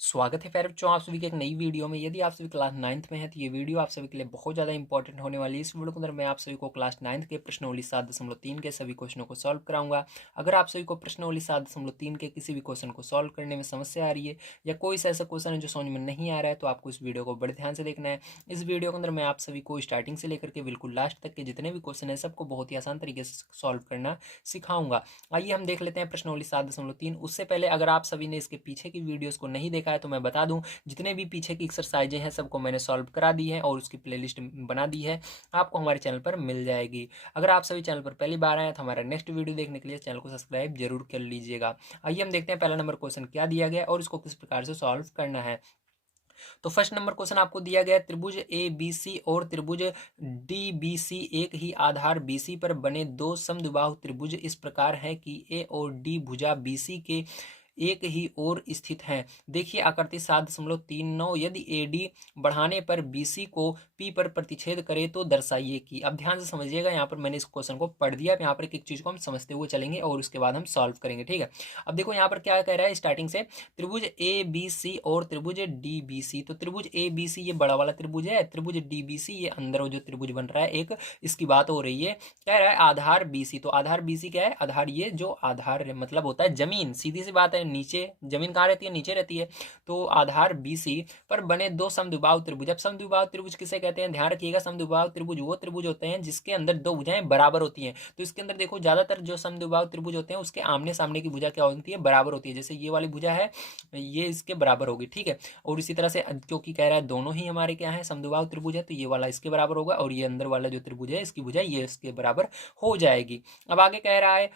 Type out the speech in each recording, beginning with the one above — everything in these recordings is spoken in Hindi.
स्वागत है प्यारे बच्चों आप सभी के एक नई वीडियो में। यदि आप सभी क्लास 9th में है तो ये वीडियो आप सभी के लिए बहुत ज़्यादा इंपॉर्टेंट होने वाली है। इस वीडियो के अंदर मैं आप सभी को क्लास 9th के प्रश्नावली 7.3 के सभी क्वेश्चनों को सॉल्व कराऊंगा। अगर आप सभी को प्रश्नावली 7.3 के किसी भी क्वेश्चन को सॉल्व करने में समस्या आ रही है या कोई सा ऐसा क्वेश्चन है जो समझ में नहीं आ रहा है तो आपको इस वीडियो को बड़े ध्यान से देखना है। इस वीडियो के अंदर मैं आप सभी को स्टार्टिंग से लेकर के बिल्कुल लास्ट तक के जितने भी क्वेश्चन है सबको बहुत ही आसान तरीके से सॉल्व करना सिखाऊंगा। आइए हम देख लेते हैं प्रश्नावली 7.3। उससे पहले अगर आप सभी ने इसके पीछे की वीडियोस को नहीं देखा है तो मैं बता दूं, जितने भी पीछे की एक्सरसाइजें हैं सबको मैंने सॉल्व करा दी है और उसकी प्लेलिस्ट बना दी है, आपको हमारे चैनल पर मिल जाएगी। अगर आप सभी चैनल पर पहली बार आए हैं तो हमारा नेक्स्ट वीडियो देखने के लिए चैनल को सब्सक्राइब जरूर कर लीजिएगा। आइए हम देखते हैं पहला नंबर क्वेश्चन क्या दिया गया और इसको किस प्रकार से सॉल्व करना है। तो फर्स्ट नंबर क्वेश्चन आपको दिया गया त्रिभुज ए बी सी और त्रिभुज डी बी सी एक ही आधार बी सी पर बने दो समद्विबाहु त्रिभुज इस प्रकार है कि ए और डी भुजा बी सी के एक ही ओर स्थित हैं। देखिए आकृति 7.39। यदि एडी बढ़ाने पर बीसी को पी पर प्रतिच्छेद करे तो दर्शाइए कि। अब ध्यान से समझिएगा, यहाँ पर मैंने इस क्वेश्चन को पढ़ दिया। यहाँ पर एक एक चीज को हम समझते हुए चलेंगे और उसके बाद हम सॉल्व करेंगे, ठीक है। अब देखो यहाँ पर क्या कह रहा है स्टार्टिंग से, त्रिभुज ए बी सी और त्रिभुज डी बी सी। तो त्रिभुज ए बी सी ये बड़ा वाला त्रिभुज है, त्रिभुज डी बी सी ये अंदर जो त्रिभुज बन रहा है एक, इसकी बात हो रही है। कह रहा है आधार बी सी। तो आधार बी सी क्या है? आधार, ये जो आधार मतलब होता है जमीन, सीधी सी बात है। नीचे जमीन कहाँ रहती है? नीचे रहती है। तो आधार बी सी पर बने दो समद्विबाहु त्रिभुज। अब समद्विबाहु त्रिभुज किसे कहते हैं? ध्यान रखिएगा, समद्विबाहु त्रिभुज वो त्रिभुज होते हैं जिसके अंदर दो भुजाएं बराबर होती हैं। तो इसके अंदर देखो ज्यादातर जो समद्विबाहु त्रिभुज होते हैं उसके आमने सामने की भुजा क्या होती है? बराबर होती है। जैसे ये वाली भुजा है ये इसके बराबर होगी, ठीक है। और इसी तरह से क्योंकि कह रहा है दोनों ही हमारे क्या है? समद्विबाहु त्रिभुज है, तो ये वाला इसके बराबर होगा और ये अंदर वाला जो त्रिभुज है इसकी भुजा ये इसके बराबर हो जाएगी। अब आगे कह रहा है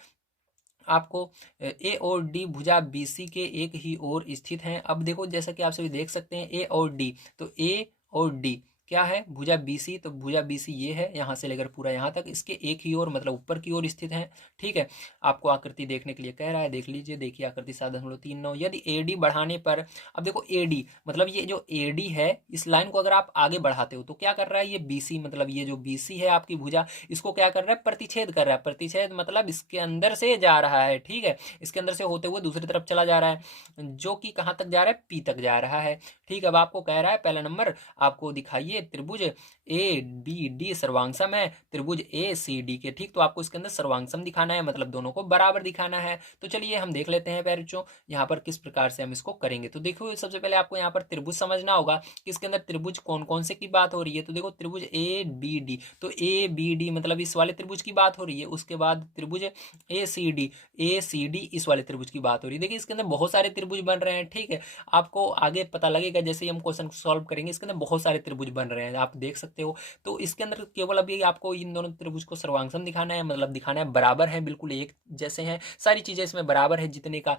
आपको ए और डी भुजा बी सी के एक ही ओर स्थित हैं। अब देखो जैसा कि आप सभी देख सकते हैं ए और डी, तो ए और डी क्या है? भुजा बी सी। तो भुजा बी सी ये है, यहाँ से लेकर पूरा यहाँ तक इसके एक ही ओर मतलब ऊपर की ओर स्थित है, ठीक है। आपको आकृति देखने के लिए कह रहा है, देख लीजिए। देखिए आकृति 7.39। यदि ए डी बढ़ाने पर, अब देखो ए डी मतलब ये जो ए डी है इस लाइन को अगर आप आगे बढ़ाते हो तो क्या कर रहा है? ये बी सी मतलब ये जो बी सी है आपकी भुजा, इसको क्या कर रहा है? प्रतिच्छेद कर रहा है। प्रतिच्छेद मतलब इसके अंदर से जा रहा है, ठीक है। इसके अंदर से होते हुए दूसरी तरफ चला जा रहा है, जो कि कहाँ तक जा रहा है? पी तक जा रहा है, ठीक। अब आपको कह रहा है पहला नंबर आपको दिखाइए त्रिभुज ए बी डी सर्वांगसम है त्रिभुज ए सी डी के, ठीक। तो आपको इसके अंदर सर्वांगसम दिखाना है, मतलब दोनों को बराबर दिखाना है। तो चलिए हम देख लेते हैं प्यारे बच्चों यहाँ पर किस प्रकार से हम इसको करेंगे। तो देखो सबसे पहले आपको यहाँ पर त्रिभुज समझना होगा कि इसके अंदर त्रिभुज कौन कौन से की बात हो रही है। तो देखो त्रिभुज ए बी डी, तो ए बी डी मतलब इस वाले त्रिभुज की बात हो रही है। उसके बाद त्रिभुज ए C D, A C D इस वाले त्रिभुज की बात हो रही है। देखिए इसके अंदर बहुत सारे त्रिभुज बन रहे हैं, ठीक है। आपको आगे पता लगेगा जैसे ही हम क्वेश्चन सॉल्व करेंगे। इसके अंदर बहुत सारे त्रिभुज बन रहे हैं, आप देख सकते हो। तो इसके अंदर केवल अभी आपको इन दोनों त्रिभुज को सर्वांगसम दिखाना है, मतलब दिखाना है बराबर है, बिल्कुल एक जैसे हैं सारी चीजें इसमें बराबर है। जितने का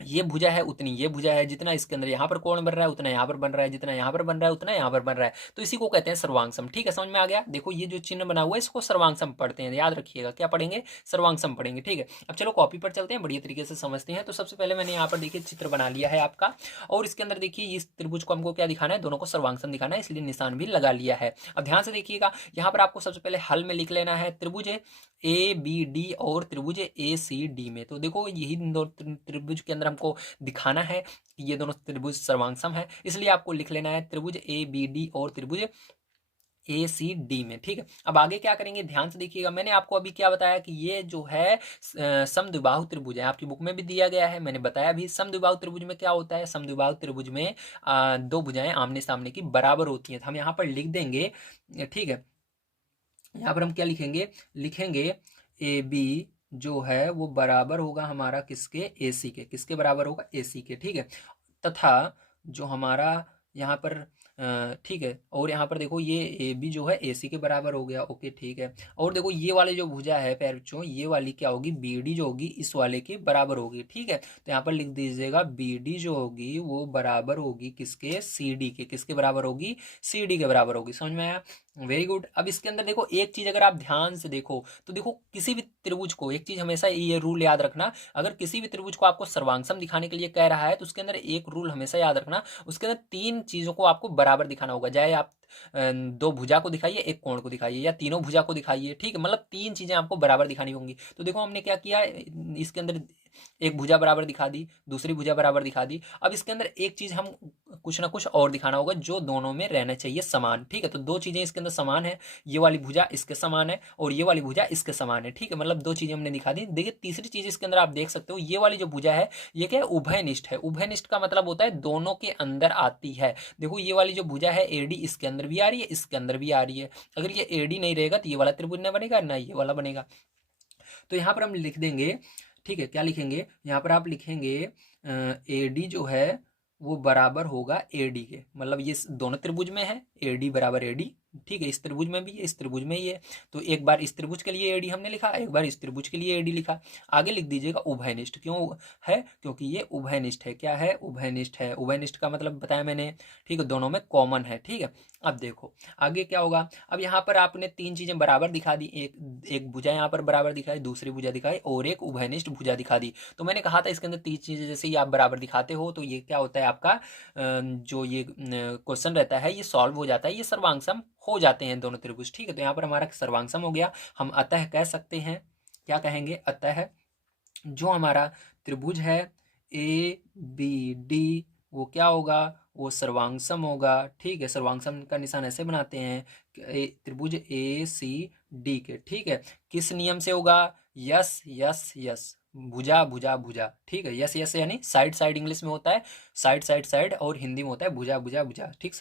ये भुजा है उतनी ये भुजा है, जितना इसके अंदर यहाँ पर कोण बन रहा है उतना यहाँ पर बन रहा है, जितना यहाँ पर बन रहा है उतना यहाँ पर बन रहा है। तो इसी को कहते हैं सर्वांगसम, ठीक है। समझ में आ गया? देखो ये जो चिन्ह बना हुआ है इसको सर्वांगसम पढ़ते हैं, याद रखिएगा। क्या पढ़ेंगे? सर्वांगसम पढ़ेंगे, ठीक है। अब चलो कॉपी पर चलते हैं, बढ़िया तरीके से समझते हैं। तो सबसे पहले मैंने यहाँ पर देखिए चित्र बना लिया है आपका, और इसके अंदर देखिए इस त्रिभुज को हमको क्या दिखाना है? दोनों को सर्वांगसम दिखाना है, इसलिए निशान भी लगा लिया है। अब ध्यान से देखिएगा, यहाँ पर आपको सबसे पहले हल में लिख लेना है त्रिभुज ए बी डी और त्रिभुज ए सी डी में। तो देखो यही दो त्रिभुज के अंदर हमको दिखाना है कि ये दोनों त्रिभुज सर्वांगसम है, इसलिए आपको लिख लेना है त्रिभुज ए बी डी और त्रिभुज ए सी डी में, ठीक है। अब आगे क्या करेंगे ध्यान से देखिएगा। मैंने आपको अभी क्या बताया कि ये जो है समद्विबाहु त्रिभुज है, आपकी बुक में भी दिया गया है, मैंने बताया भी। समद्विबाहु त्रिभुज में क्या होता है? समद्विबाहु त्रिभुज में दो भुजाएं आमने सामने की बराबर होती हैं। तो हम यहाँ पर लिख देंगे, ठीक है। यहाँ पर हम क्या लिखेंगे? लिखेंगे ए बी जो है वो बराबर होगा हमारा किसके? ए सी के। किसके बराबर होगा? ए सी के, ठीक है। तथा जो हमारा यहाँ पर ठीक है, और यहाँ पर देखो ये ए बी जो है ए सी के बराबर हो गया, ओके ठीक है। और देखो ये वाले जो भुजा है प्यारे बच्चों, ये वाली क्या होगी? बी डी जो होगी इस वाले के बराबर होगी, ठीक है। तो यहाँ पर लिख दीजिएगा बी डी जो होगी वो बराबर होगी किसके? सी डी के। किसके बराबर होगी? सी डी के बराबर होगी। समझ में आया? Very good. अब इसके अंदर देखो एक चीज अगर आप ध्यान से देखो तो देखो किसी भी त्रिभुज को, एक चीज हमेशा ये रूल याद रखना, अगर किसी भी त्रिभुज को आपको सर्वांगसम दिखाने के लिए कह रहा है तो उसके अंदर एक रूल हमेशा याद रखना, उसके अंदर तीन चीजों को आपको बराबर दिखाना होगा, चाहे आप दो भुजा को दिखाइए, एक कोण को दिखाइए, या तीनों भुजा को दिखाइए, ठीक है, मतलब तीन चीजें आपको बराबर दिखानी होंगी। तो देखो हमने क्या किया, इसके अंदर एक भुजा बराबर दिखा दी, दूसरी भुजा बराबर दिखा दी। अब इसके अंदर एक चीज हम कुछ ना कुछ और दिखाना होगा जो दोनों में रहना चाहिए समान, ठीक है। तो दो चीजें इसके अंदर समान है, ये वाली भुजा इसके समान है और ये वाली भुजा इसके समान है, ठीक है, मतलब दो चीजें हमने दिखा दी। देखिए तीसरी चीज इसके अंदर आप देख सकते हो, ये वाली जो भुजा है ये क्या है, उभयनिष्ठ है। उभयनिष्ठ का मतलब होता है दोनों के अंदर आती है। देखो ये वाली जो भुजा है एडी इसके अंदर भी आ रही है, इसके अंदर भी आ रही है। अगर ये एडी नहीं रहेगा तो ये वाला त्रिभुज नहीं बनेगा, ना ये वाला बनेगा। तो यहाँ पर हम लिख देंगे, ठीक है, क्या लिखेंगे यहाँ पर, आप लिखेंगे ए डी जो है वो बराबर होगा ए डी के, मतलब ये दोनों त्रिभुज में है ए डी बराबर ए डी, ठीक है, इस त्रिभुज में भी है, इस त्रिभुज में ही है। तो एक बार इस त्रिभुज के लिए एडी हमने लिखा, एक बार इस त्रिभुज के लिए एडी लिखा। आगे लिख दीजिएगा उभयनिष्ठ, क्यों है, क्योंकि ये उभयनिष्ठ है। क्या है, उभयनिष्ठ है। उभयनिष्ठ का मतलब बताया मैंने, ठीक है, दोनों में कॉमन है, ठीक है। अब देखो आगे क्या होगा, अब यहाँ पर आपने तीन चीजें बराबर दिखा दी, एक भुजा यहाँ पर बराबर दिखाई, दूसरी भुजा दिखाई और एक उभयनिष्ठ भुजा दिखा दी। तो मैंने कहा था इसके अंदर तीन चीजें जैसे ही आप बराबर दिखाते हो तो ये क्या होता है आपका जो ये क्वेश्चन रहता है ये सॉल्व हो जाता है, ये सर्वांगसम हो जाते हैं दोनों त्रिभुज, ठीक है। तो यहाँ पर हमारा सर्वांगसम हो गया। हम अतः कह सकते हैं, क्या कहेंगे, अतः जो हमारा त्रिभुज है ए बी डी वो क्या होगा, वो सर्वांगसम होगा, ठीक है। सर्वांगसम का निशान ऐसे बनाते हैं त्रिभुज ए सी डी के, ठीक है। किस नियम से होगा, यस यस यस, भुजा भुजा भुजा, ठीक है। यस यस यानी साइड साइड इंग्लिश में होता है, साइड साइड साइड, और हिंदी में होता है भुजा भुजा भुजा, ठीक,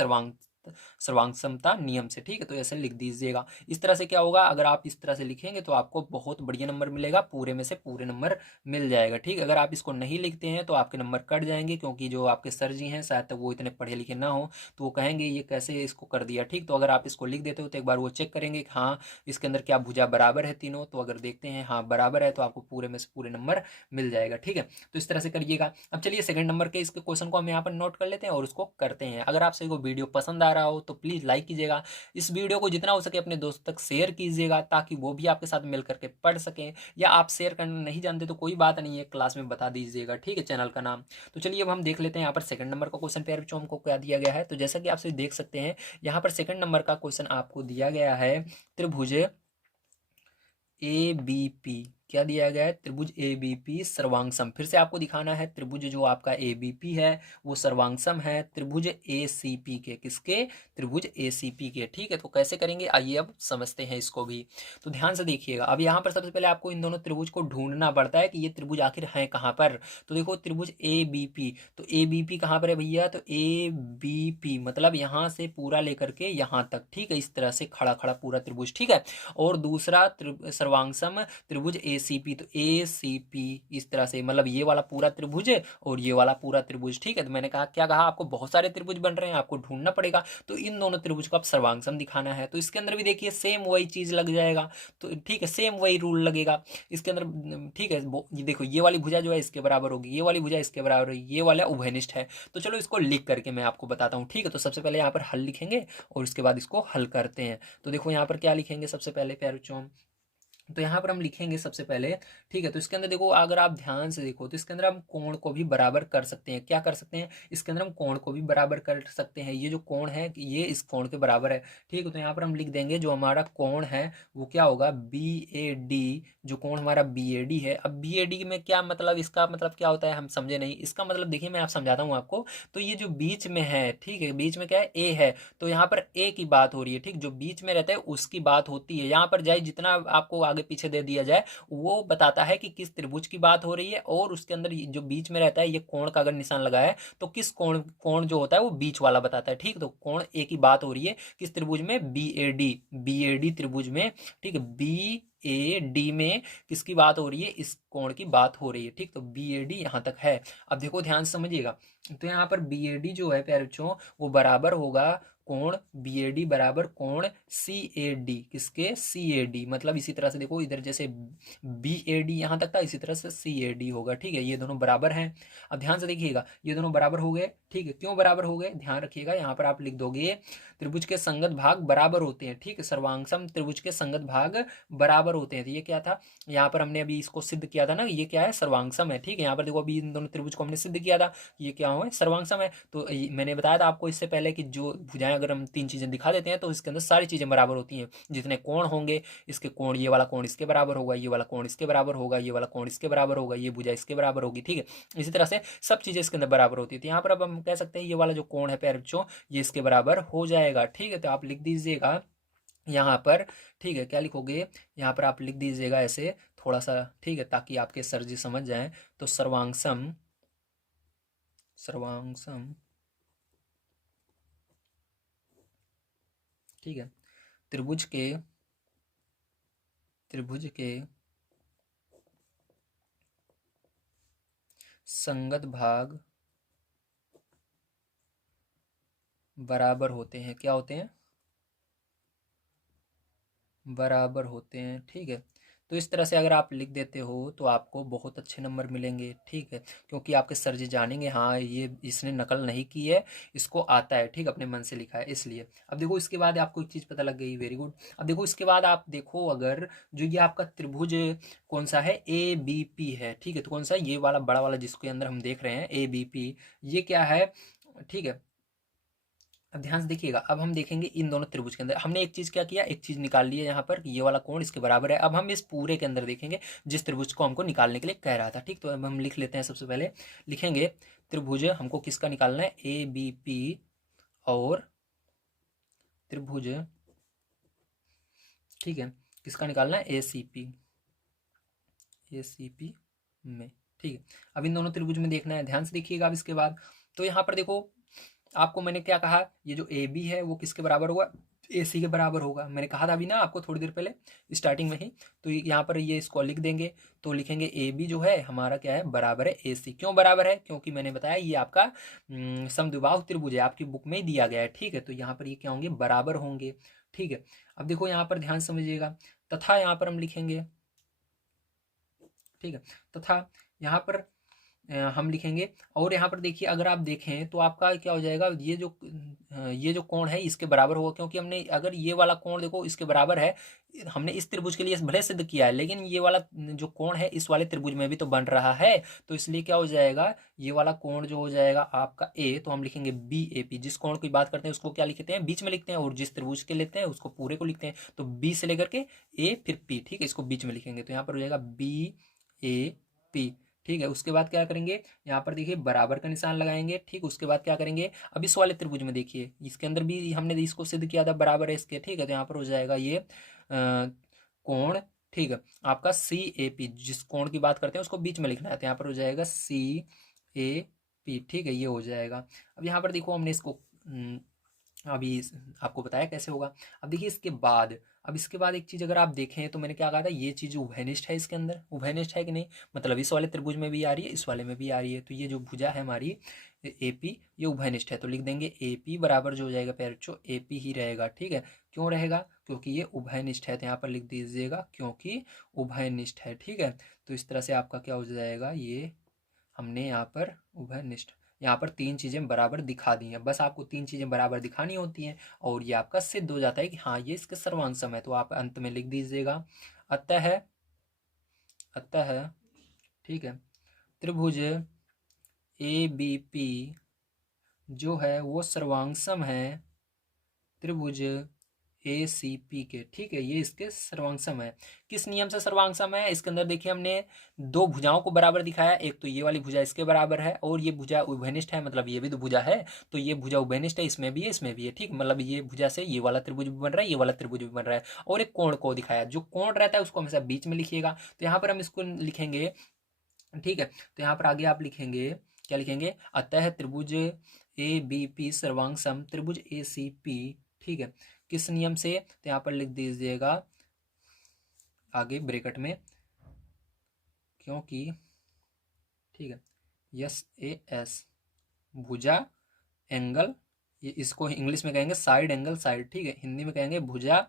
सर्वांगसमता नियम से, ठीक है। तो ऐसे लिख दीजिएगा। इस तरह से क्या होगा, अगर आप इस तरह से लिखेंगे तो आपको बहुत बढ़िया नंबर मिलेगा, पूरे में से पूरे नंबर मिल जाएगा, ठीक है। अगर आप इसको नहीं लिखते हैं तो आपके नंबर कट जाएंगे, क्योंकि जो आपके सर जी हैं शायद तक वो इतने पढ़े लिखे ना हो, तो वो कहेंगे ये कैसे इसको कर दिया, ठीक। तो अगर आप इसको लिख देते हो तो एक बार वो चेक करेंगे कि हाँ इसके अंदर क्या भुजा बराबर है तीनों, तो अगर देखते हैं हाँ बराबर है तो आपको पूरे में से पूरे नंबर मिल जाएगा, ठीक है। तो इस तरह से करिएगा। अब चलिए सेकंड नंबर के इसके क्वेश्चन को हम यहाँ पर नोट कर लेते हैं और उसको करते हैं। अगर आप सभी को वीडियो पसंद आ रहा हो तो प्लीज़ लाइक कीजिएगा, इस वीडियो को जितना हो सके अपने दोस्तों तक शेयर कीजिएगा, ताकि वो भी आपके साथ मिल करके पढ़ सकें, या आप शेयर करना नहीं जानते तो कोई बात नहीं है, क्लास में बता दीजिएगा, ठीक है, चैनल का नाम। तो चलिए अब हम देख लेते हैं यहाँ पर सेकंड नंबर का क्वेश्चन प्यारे बच्चों हमको क्या दिया गया है। तो जैसा कि आप सभी देख सकते हैं यहाँ पर सेकंड नंबर का क्वेश्चन आपको दिया गया है त्रिभुज ए बी पी, क्या दिया गया है, त्रिभुज ए बी पी सर्वांगसम। फिर से आपको दिखाना है त्रिभुज जो आपका ए बी पी है वो सर्वांगसम है त्रिभुज ए सी पी के, किसके, त्रिभुज ए सी पी के, ठीक है। तो कैसे करेंगे आइए अब समझते हैं इसको भी। तो ध्यान से देखिएगा, अब यहाँ पर सबसे पहले आपको इन दोनों त्रिभुज को ढूंढना पड़ता है कि ये त्रिभुज आखिर है कहाँ पर। तो देखो त्रिभुज ए बी पी, तो ए बी पी कहाँ पर है भैया, तो ए बी पी मतलब यहाँ से पूरा लेकर के यहाँ तक, ठीक है, इस तरह से खड़ा खड़ा पूरा त्रिभुज, ठीक है। और दूसरा सर्वांगसम त्रिभुज ए सी पी, तो ए सी पी इस तरह से, मतलब ये वाला पूरा त्रिभुज और ये वाला पूरा त्रिभुज, ठीक है। तो मैंने कहा क्या कहा, आपको बहुत सारे त्रिभुज बन रहे हैं, आपको ढूंढना पड़ेगा, तो इन दोनों त्रिभुज को आप सर्वांगसम दिखाना है। तो इसके अंदर भी देखिए सेम वही चीज लग जाएगा, तो ठीक है, सेम वही रूल लगेगा इसके अंदर, ठीक है। ये देखो ये वाली भुजा जो है इसके बराबर होगी, ये वाली भुजा इसके बराबर होगी, ये वाला उभयनिष्ठ है। तो चलो इसको लिख करके मैं आपको बताता हूँ, ठीक है। तो सबसे पहले यहाँ पर हल लिखेंगे और उसके बाद इसको हल करते हैं। तो देखो यहाँ पर क्या लिखेंगे सबसे पहले प्यारे बच्चों, तो यहाँ पर हम लिखेंगे सबसे पहले, ठीक है। तो इसके अंदर देखो अगर आप ध्यान से देखो तो इसके अंदर हम कोण को भी बराबर कर सकते हैं। क्या कर सकते हैं, इसके अंदर हम कोण को भी बराबर कर सकते हैं। ये जो कोण है ये इस कोण के बराबर है, ठीक है। तो यहाँ पर हम लिख देंगे जो हमारा कोण है वो क्या होगा, बी ए डी, जो कोण हमारा बी ए डी है। अब बी ए डी में क्या मतलब, इसका मतलब क्या होता है हम समझे नहीं। इसका मतलब देखिए मैं आप समझाता हूँ आपको। तो ये जो बीच में है, ठीक है, बीच में क्या है, ए है, तो यहाँ पर ए की बात हो रही है, ठीक, जो बीच में रहता है उसकी बात होती है। यहाँ पर जाए जितना आपको आगे पीछे दे दिया जाए वो बताता है कि किस त्रिभुज की बात हो रही है, और उसके अंदर जो बीच में रहता है ये कोण का अगर निशान लगा है तो किस कोण, कोण जो होता है वो बीच वाला बताता है, ठीक। तो कोण ए की बात हो रही है किस त्रिभुज में, बी ए डी त्रिभुज में, ठीक है। बी ए डी में किसकी बात हो रही है, इस कोण की बात हो रही है, ठीक। तो बी ए डी यहाँ तक है। अब देखो ध्यान से समझिएगा, तो यहाँ पर बी ए डी जो है प्यारे बच्चों वो बराबर होगा कोण BAD बराबर कोण CAD, किसके CAD, मतलब इसी तरह से देखो इधर जैसे BAD यहाँ तक था, इसी तरह से CAD होगा, ठीक है। ये दोनों बराबर हैं। अब ध्यान से देखिएगा, ये दोनों बराबर हो गए, ठीक है। क्यों बराबर हो गए, ध्यान रखिएगा, यहाँ पर आप लिख दोगे त्रिभुज के संगत भाग बराबर होते हैं, ठीक है। सर्वांगसम त्रिभुज के संगत भाग बराबर होते हैं, तो ये क्या था, यहाँ पर हमने अभी इसको सिद्ध किया था ना, ये क्या है, सर्वांगसम है, ठीक है। यहाँ पर देखो अभी इन दोनों त्रिभुज को हमने सिद्ध किया था, ये क्या है, सर्वांगसम है। तो मैंने बताया था आपको इससे पहले कि जो भुजाएं अगर हम तीन चीजें दिखा देते हैं तो इसके अंदर सारी चीजें बराबर होती हैं। जितने कोण होंगे, इसके कोण, ये वाला कोण इसके बराबर होगा, ये वाला कोण इसके बराबर होगा, ये वाला कोण इसके बराबर होगा, ये भुजा इसके बराबर होगी, ठीक है। इसी तरह से सब चीजें इसके अंदर बराबर होती थी। यहाँ पर अब हम कह सकते हैं ये वाला जो कोण है प्यारे बच्चों, ये इसके बराबर हो जाएगा, ठीक है। तो आप लिख दीजिएगा यहाँ पर, ठीक है। क्या लिखोगे, यहाँ पर आप लिख दीजिएगा ऐसे थोड़ा सा, ठीक है, ताकि आपके सर जी समझ जाएं। तो सर्वांगसम, सर्वांगसम, ठीक है, त्रिभुज के, त्रिभुज के संगत भाग बराबर होते हैं, क्या होते हैं, बराबर होते हैं, ठीक है। तो इस तरह से अगर आप लिख देते हो तो आपको बहुत अच्छे नंबर मिलेंगे, ठीक है। क्योंकि आपके सर जी जानेंगे हाँ ये इसने नकल नहीं की है, इसको आता है, ठीक, अपने मन से लिखा है इसलिए। अब देखो इसके बाद आपको एक चीज़ पता लग गई, वेरी गुड। अब देखो इसके बाद आप देखो, अगर जो ये आपका त्रिभुज कौन सा है, ABP है, ठीक है। तो कौन सा, ये वाला बड़ा वाला जिसके अंदर हम देख रहे हैं ABP, ये क्या है, ठीक है। अब ध्यान से देखिएगा, अब हम देखेंगे इन दोनों त्रिभुज के अंदर हमने एक चीज क्या किया, एक चीज निकाल ली है यहाँ पर, ये वाला कोण इसके बराबर है। अब हम इस पूरे के अंदर देखेंगे जिस त्रिभुज को हमको निकालने के लिए कह रहा था, ठीक। तो अब हम लिख लेते हैं, सबसे पहले लिखेंगे त्रिभुज हमको किसका निकालना है, ABP, और त्रिभुज, ठीक है, किसका निकालना है, ACP, ACP में, ठीक है। अब इन दोनों त्रिभुज में देखना है, ध्यान से देखिएगा। अब इसके बाद तो यहाँ पर देखो आपको मैंने क्या कहा, ये जो AB है वो किसके बराबर होगा, AC के बराबर होगा। मैंने कहा था अभी ना आपको थोड़ी देर पहले स्टार्टिंग में ही। तो यहाँ पर ये इसको लिख देंगे, तो लिखेंगे AB जो है हमारा क्या है, बराबर है AC। क्यों बराबर है, क्योंकि मैंने बताया ये आपका समद्विबाहु त्रिभुज है, आपकी बुक में ही दिया गया है, ठीक है। तो यहाँ पर ये क्या होंगे, बराबर होंगे, ठीक है। अब देखो यहाँ पर ध्यान समझिएगा, तथा यहाँ पर हम लिखेंगे, ठीक है, तथा यहाँ पर हम लिखेंगे। और यहाँ पर देखिए अगर आप देखें तो आपका क्या हो जाएगा, ये जो कोण है इसके बराबर होगा, क्योंकि हमने अगर ये वाला कोण देखो इसके बराबर है, हमने इस त्रिभुज के लिए भले सिद्ध किया है, लेकिन ये वाला जो कोण है इस वाले त्रिभुज में भी तो बन रहा है। तो इसलिए क्या हो जाएगा, ये वाला कोण जो हो जाएगा आपका A, तो हम लिखेंगे BAP। जिस कोण की बात करते हैं उसको क्या लिखते हैं, बीच में लिखते हैं, और जिस त्रिभुज के लेते हैं उसको पूरे को लिखते हैं। तो B से लेकर के A फिर P, ठीक है, इसको बीच में लिखेंगे। तो यहाँ पर हो जाएगा BAP, ठीक है। उसके बाद क्या करेंगे, यहाँ पर देखिए बराबर का निशान लगाएंगे, ठीक। उसके बाद क्या करेंगे, अब इस वाले त्रिभुज में देखिए इसके अंदर भी हमने इसको सिद्ध किया था, बराबर है इसके, ठीक है। तो यहाँ पर हो जाएगा ये कोण, ठीक है, आपका CAP। जिस कोण की बात करते हैं उसको बीच में लिखना है, तो यहाँ पर हो जाएगा CAP, ठीक है, ये हो जाएगा। अब यहाँ पर देखो हमने इसको अभी आपको बताया कैसे होगा। अब देखिए इसके बाद, अब इसके बाद एक चीज अगर आप देखें तो मैंने क्या कहा था, ये चीज उभयनिष्ठ है, इसके अंदर उभयनिष्ठ है कि नहीं, मतलब इस वाले त्रिभुज में भी आ रही है, इस वाले में भी आ रही है। तो ये जो भुजा है हमारी AP, ये उभयनिष्ठ है। तो लिख देंगे AP बराबर जो हो जाएगा प्यारे बच्चों, AP ही रहेगा, ठीक है। क्यों रहेगा, क्योंकि ये उभयनिष्ठ है। तो यहाँ पर लिख दीजिएगा क्योंकि उभयनिष्ठ है, ठीक है। तो इस तरह से आपका क्या हो जाएगा, ये हमने यहाँ पर उभयनिष्ठ, यहाँ पर तीन चीजें बराबर दिखा दी हैं, बस आपको तीन चीजें बराबर दिखानी होती हैं और ये आपका सिद्ध हो जाता है कि हाँ ये इसके सर्वांग है। तो आप अंत में लिख दीजिएगा अतः, अतः, ठीक है, त्रिभुज ABP जो है वो सर्वांगसम है त्रिभुज ACP के, ठीक है। ये इसके सर्वांगसम है। किस नियम से सर्वांगसम है, इसके अंदर देखिए हमने दो भुजाओं को बराबर दिखाया, एक तो ये वाली भुजा इसके बराबर है और ये भुजा उभयनिष्ठ है, मतलब ये भी तो भुजा है। तो ये भुजा उभयनिष्ठ है, इसमें भी है इसमें भी है, ठीक, मतलब ये भुजा से ये वाला त्रिभुज भी बन रहा है, ये वाला त्रिभुज भी बन रहा है। और एक कोण को दिखाया, जो कोण रहता है उसको हमेशा बीच में लिखिएगा। तो यहाँ पर हम इसको लिखेंगे, ठीक है। तो यहाँ पर आगे आप लिखेंगे, क्या लिखेंगे, अतः त्रिभुज ABP सर्वांगसम त्रिभुज ACP, ठीक है, किस नियम से, तो यहाँ पर लिख दीजिएगा आगे ब्रैकेट में, क्योंकि, ठीक है, यस AS भुजा एंगल ये इसको इंग्लिश में कहेंगे साइड एंगल साइड, ठीक है। हिंदी में कहेंगे भुजा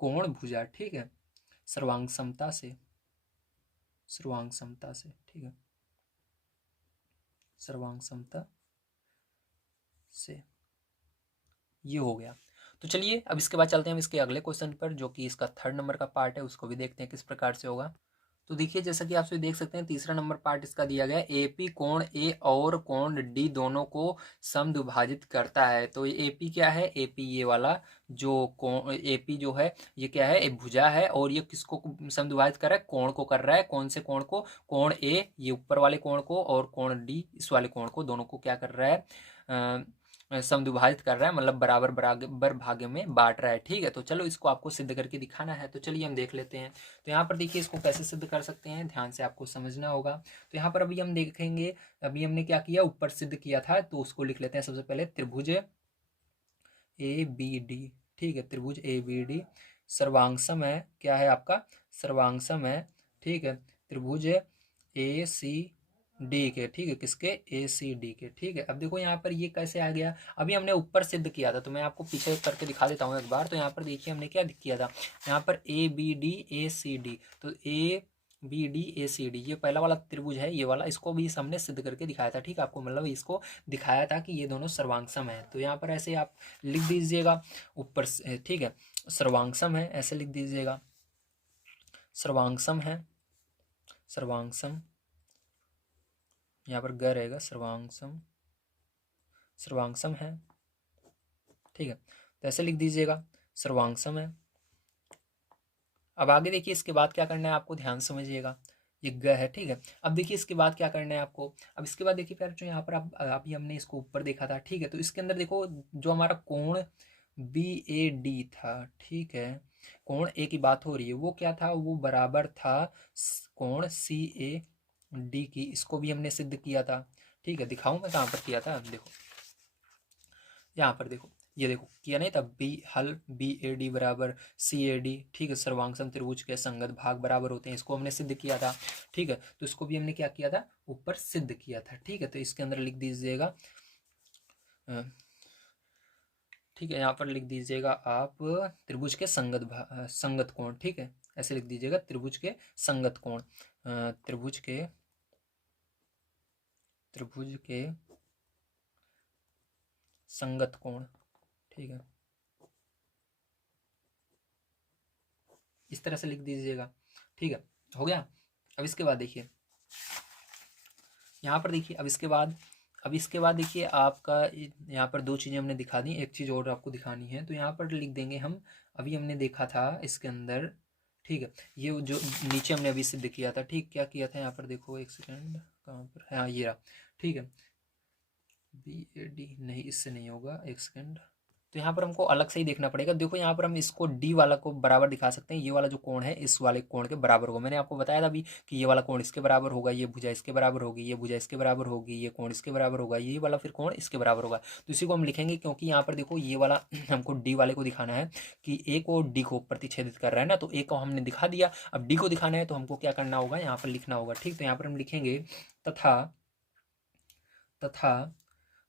कोण भुजा, ठीक है। सर्वांग समता से, सर्वांग समता से, ठीक है, सर्वांग समता से, ये हो गया। तो चलिए अब इसके बाद चलते हैं हम इसके अगले क्वेश्चन पर, जो कि इसका 3rd नंबर का पार्ट है, उसको भी देखते हैं किस प्रकार से होगा। तो देखिए जैसा कि आप सभी देख सकते हैं, तीसरा नंबर पार्ट इसका दिया गया है, एपी कोण ए और कोण डी दोनों को समद्विभाजित करता है। तो ये एपी क्या है, एपी ये वाला जो कोण एपी जो है ये क्या है, एक भुजा है, और ये किसको समद्विभाजित कर रहा है, कोण को कर रहा है। कौन से कोण को, कोण ए ये ऊपर वाले कोण को, और कोण डी इस वाले कोण को, दोनों को क्या कर रहा है, समद्विभाजित कर रहा है, मतलब बराबर बराबर भाग में बांट रहा है, ठीक है। तो चलो इसको आपको सिद्ध करके दिखाना है, तो चलिए हम देख लेते हैं। तो यहाँ पर देखिए इसको कैसे सिद्ध कर सकते हैं, ध्यान से आपको समझना होगा। तो यहाँ पर अभी हम देखेंगे, अभी हमने क्या किया, ऊपर सिद्ध किया था, तो उसको लिख लेते हैं सबसे पहले। त्रिभुज ए बी डी, ठीक है, त्रिभुज ए बी डी सर्वांगसम है, क्या है आपका, सर्वांगसम है, ठीक है, त्रिभुज ए सी डी के, ठीक है, किसके, ए सी डी के, ठीक है। अब देखो यहाँ पर ये कैसे आ गया, अभी हमने ऊपर सिद्ध किया था, तो मैं आपको पीछे करके दिखा देता हूँ एक बार। तो यहाँ पर देखिए हमने क्या किया था, यहाँ पर A B D A C D, तो A B D A C D ये पहला वाला त्रिभुज है, ये वाला, इसको भी हमने सिद्ध करके दिखाया था, ठीक है, आपको मतलब इसको दिखाया था कि ये दोनों सर्वांगसम है। तो यहाँ पर ऐसे आप लिख दीजिएगा ऊपर से, ठीक है, सर्वांगसम है, ऐसे लिख दीजिएगा, सर्वांगसम है, सर्वांगसम, यहाँ पर ग रहेगा, सर्वांगसम, सर्वांगसम है, ठीक है। तो ऐसे लिख दीजिएगा, सर्वांगसम है। अब आगे देखिए इसके बाद क्या करना है आपको, ध्यान समझिएगा, ये ग है, ठीक है। अब देखिए इसके बाद क्या करना है आपको, अब इसके बाद देखिए फिर जो यहाँ पर आप अभी हमने इसको ऊपर देखा था, ठीक है। तो इसके अंदर देखो जो हमारा कोण बी ए डी था, ठीक है, कोण ए की बात हो रही है, वो क्या था, वो बराबर था कोण सी ए डी की, इसको भी हमने सिद्ध किया था, ठीक है। दिखाऊं मैं कहाँ पर किया था, देखो यहाँ पर देखो, ये देखो किया नहीं था, बी हल बी ए डी बराबर सी ए डी, ठीक है, सर्वांगसम त्रिभुज के संगत भाग बराबर होते हैं, इसको हमने सिद्ध किया था, ठीक है। तो इसको भी हमने क्या किया था, ऊपर सिद्ध किया था, ठीक है। तो इसके अंदर लिख दीजिएगा, ठीक है, यहाँ पर लिख दीजिएगा आप त्रिभुज के संगत कोण, ठीक है, ऐसे लिख दीजिएगा, त्रिभुज के संगत कोण, त्रिभुज के, त्रिभुज के संगत कोण, ठीक है, इस तरह से लिख दीजिएगा, ठीक है, हो गया। अब इसके बाद देखिए यहाँ पर देखिए, अब इसके बाद देखिए आपका यहाँ पर दो चीज़ें हमने दिखा दी, एक चीज़ और आपको दिखानी है, तो यहाँ पर लिख देंगे हम, अभी हमने देखा था इसके अंदर, ठीक है, ये जो नीचे हमने अभी सिद्ध किया था, ठीक, क्या किया था यहाँ पर देखो, एक सेकेंड, कहाँ पर, हाँ ये रहा, ठीक है, बी ए डी, नहीं इससे नहीं होगा, एक सेकेंड, तो यहाँ पर हमको अलग से ही देखना पड़ेगा। देखो यहाँ पर हम इसको डी वाला को बराबर दिखा सकते हैं, ये वाला जो कोण है इस वाले कोण के बराबर होगा, मैंने आपको बताया था अभी कि ये वाला कोण इसके बराबर होगा, ये भुजा इसके बराबर होगी, ये भुजा इसके बराबर होगी, ये कोण इसके बराबर होगा, ये वाला फिर कोण इसके बराबर होगा। तो इसी को हम लिखेंगे, क्योंकि यहाँ पर देखो ये वाला हमको डी वाले को दिखाना है कि ए को डी को प्रतिच्छेदित कर रहा है ना, तो ए को हमने दिखा दिया, अब डी को दिखाना है तो हमको क्या करना होगा, यहाँ पर लिखना होगा, ठीक। तो यहाँ पर हम लिखेंगे तथा, तथा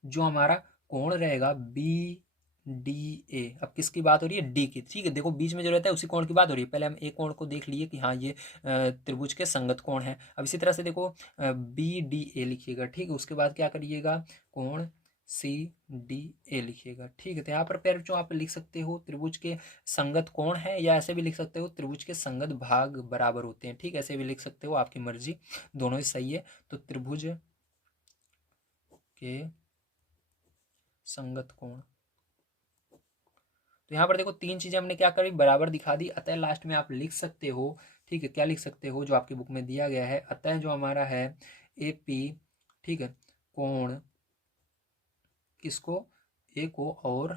जो हमारा कोण रहेगा बी डी ए, अब किसकी बात हो रही है, डी की, ठीक है। देखो बीच में जो रहता है उसी कोण की बात हो रही है, पहले हम एक कोण को देख लिए कि हाँ ये त्रिभुज के संगत कोण है। अब इसी तरह से देखो बी डी ए लिखिएगा, ठीक है, उसके बाद क्या करिएगा, कोण सी डी ए लिखिएगा, ठीक है। तो यहाँ पर फिर जो आप लिख सकते हो त्रिभुज के संगत कोण है, या ऐसे भी लिख सकते हो त्रिभुज के संगत भाग बराबर होते हैं, ठीक है, ऐसे भी लिख सकते हो, आपकी मर्जी, दोनों ही सही है। तो त्रिभुज के संगत कोण, तो यहाँ पर देखो तीन चीजें हमने क्या करी, बराबर दिखा दी, अतः लास्ट में आप लिख सकते हो, ठीक है, क्या लिख सकते हो, जो आपकी बुक में दिया गया है, अतः जो हमारा है ए पी, ठीक है, कोण किसको, ए को, और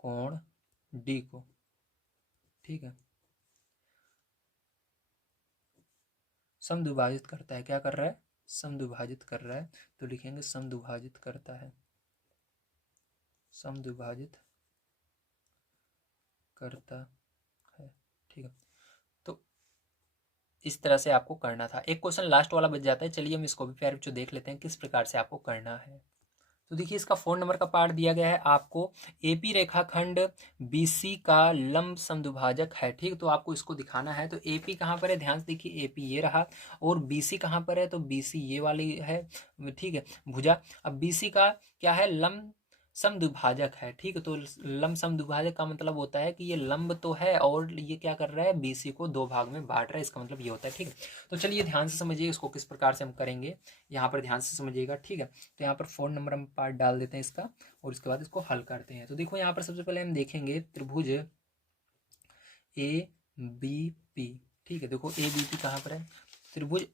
कोण डी को, ठीक है, समद्विभाजित करता है, क्या कर रहा है, समद्विभाजित कर रहा है, तो लिखेंगे समद्विभाजित करता है, समद्विभाजित करता है, ठीक है। तो इस तरह से आपको करना था। एक क्वेश्चन लास्ट वाला बच जाता है। चलिए हम इसको भी प्यारे बच्चों देख लेते हैं किस प्रकार से आपको करना है। तो देखिए इसका 4 नंबर का पार्ट दिया गया है आपको। एपी रेखाखंड बीसी का लंब समद्विभाजक है, ठीक। तो आपको इसको दिखाना है। तो एपी कहाँ पर है, ध्यान से देखिए, एपी ये रहा, और बीसी कहाँ पर है, तो बीसी ये वाली है, ठीक है, भुजा। अब बीसी का क्या है, लंब समद्विभाजक है, ठीक है। तो लंब समद्विभाजक का मतलब होता है कि ये लंब तो है और ये क्या कर रहा है, बीसी को दो भाग में बांट रहा है, इसका मतलब ये होता है, ठीक है। तो चलिए ध्यान से समझिए इसको किस प्रकार से हम करेंगे, यहाँ पर ध्यान से समझिएगा, ठीक है। तो यहाँ पर 4 नंबर हम पार्ट डाल देते हैं इसका, और इसके बाद इसको हल करते हैं। तो देखो यहाँ पर सबसे पहले हम देखेंगे त्रिभुज ए बी पी, ठीक है। देखो ए बी पी कहाँ पर है, त्रिभुज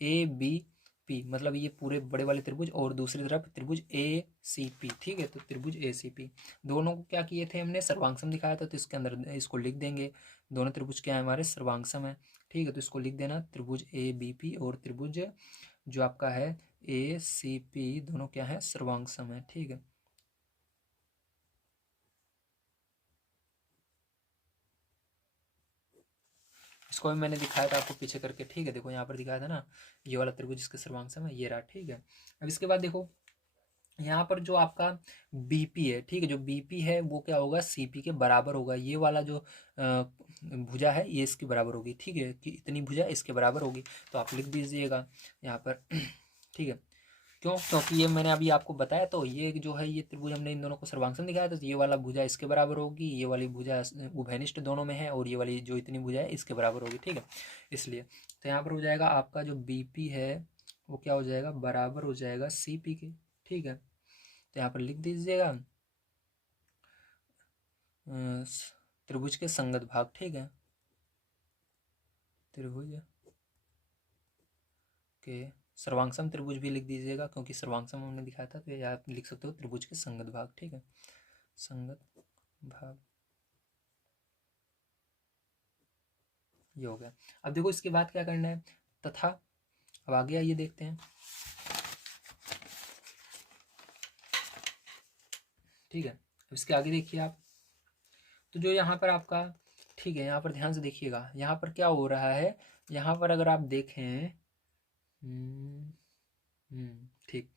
ए बी पी मतलब ये पूरे बड़े वाले त्रिभुज, और दूसरी तरफ त्रिभुज ए सी पी, ठीक है। तो त्रिभुज ए सी पी दोनों को क्या किए थे हमने, सर्वांगसम दिखाया था। तो इसके अंदर इसको लिख देंगे, दोनों त्रिभुज क्या है हमारे, सर्वांगसम है, ठीक है। तो इसको लिख देना, त्रिभुज ए बी पी और त्रिभुज जो आपका है ए सी पी, दोनों क्या है, सर्वांगसम है, ठीक है। इसको भी मैंने दिखाया था आपको पीछे करके, ठीक है। देखो यहाँ पर दिखाया था ना, ये वाला त्रिभुज जिसके सर्वांगसम है ये रहा, ठीक है। अब इसके बाद देखो यहाँ पर जो आपका बीपी है, ठीक है, जो बीपी है वो क्या होगा, सीपी के बराबर होगा। ये वाला जो भुजा है ये इसके बराबर होगी, ठीक है, कि इतनी भुजा इसके बराबर होगी। तो आप लिख दीजिएगा यहाँ पर ठीक है। क्यों, क्योंकि ये मैंने अभी आपको बताया, तो ये जो है ये त्रिभुज हमने इन दोनों को सर्वांगसम दिखाया, तो ये वाला भुजा इसके बराबर होगी, ये वाली भुजा उभयनिष्ठ दोनों में है, और ये वाली जो इतनी भुजा है इसके बराबर होगी, ठीक है। इसलिए तो यहाँ पर हो जाएगा आपका जो बीपी है वो क्या हो जाएगा, बराबर हो जाएगा सीपी के, ठीक है। तो यहाँ पर लिख दीजिएगा त्रिभुज के संगत भाग, ठीक है, त्रिभुज के सर्वांगसम त्रिभुज भी लिख दीजिएगा, क्योंकि सर्वांगसम हमने दिखाया था। तो ये आप लिख सकते हो त्रिभुज के संगत भाग, ठीक है, संगत भाग, ये हो गया। अब देखो इसके बाद क्या करना है, तथा, अब आगे आइए देखते हैं, ठीक है। अब इसके आगे देखिए आप, तो जो यहाँ पर आपका, ठीक है, यहाँ पर ध्यान से देखिएगा, यहाँ पर क्या हो रहा है, यहाँ पर अगर आप देखें, ठीक,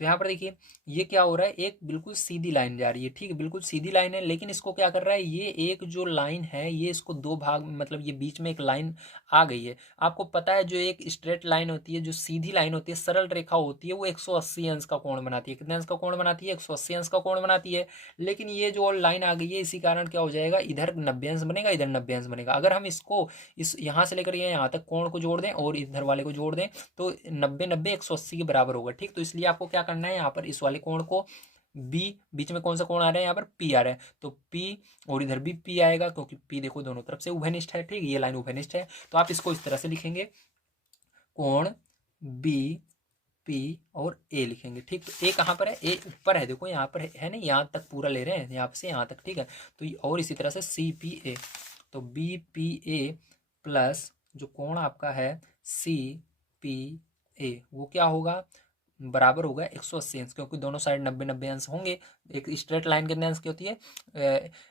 तो यहाँ पर देखिए ये क्या हो रहा है, एक बिल्कुल सीधी लाइन जा रही है, ठीक है, बिल्कुल सीधी लाइन है, लेकिन इसको क्या कर रहा है, ये एक जो लाइन है ये इसको दो भाग, मतलब ये बीच में एक लाइन आ गई है। आपको पता है जो एक स्ट्रेट लाइन होती है, जो सीधी लाइन होती है, सरल रेखा होती है, वो 180 अंश का कोण बनाती है। कितने अंश का कोण बनाती है, 180 अंश का कोण बनाती है। लेकिन ये जो लाइन आ गई है, इसी कारण क्या हो जाएगा, इधर 90 अंश बनेगा, इधर 90 अंश बनेगा। अगर हम इसको इस यहाँ से लेकर यहाँ तक कोण को जोड़ दें और इधर वाले को जोड़ दें, तो 90 90 180 के बराबर होगा, ठीक। तो इसलिए आपको क्या करना है, यहाँ पर इस वाले कोण को, बी, बीच में कौन सा कोण आ रहा है, यहाँ पर पी आ रहा है, तो पी, और इधर भी पी आएगा, क्योंकि पी देखो दोनों तरफ से उभयनिष्ठ है, ठीक, ये लाइन उभयनिष्ठ है। तो आप इसको इस तरह से लिखेंगे, कोण बी पी और ए लिखेंगे, ठीक। तो ए कहाँ पर है, ए ऊपर है, देखो यहाँ पर है ना, यहाँ तक पूरा ले रहे हैं, यहाँ से यहाँ तक, ठीक है। तो और इसी तरह से सी पी ए, तो बी पी ए प्लस जो कोण आपका है सी पी ए, वो क्या होगा, बराबर होगा 180 अंश, क्योंकि दोनों साइड 90 90 अंश होंगे। एक स्ट्रेट लाइन कितने अंश की होती है,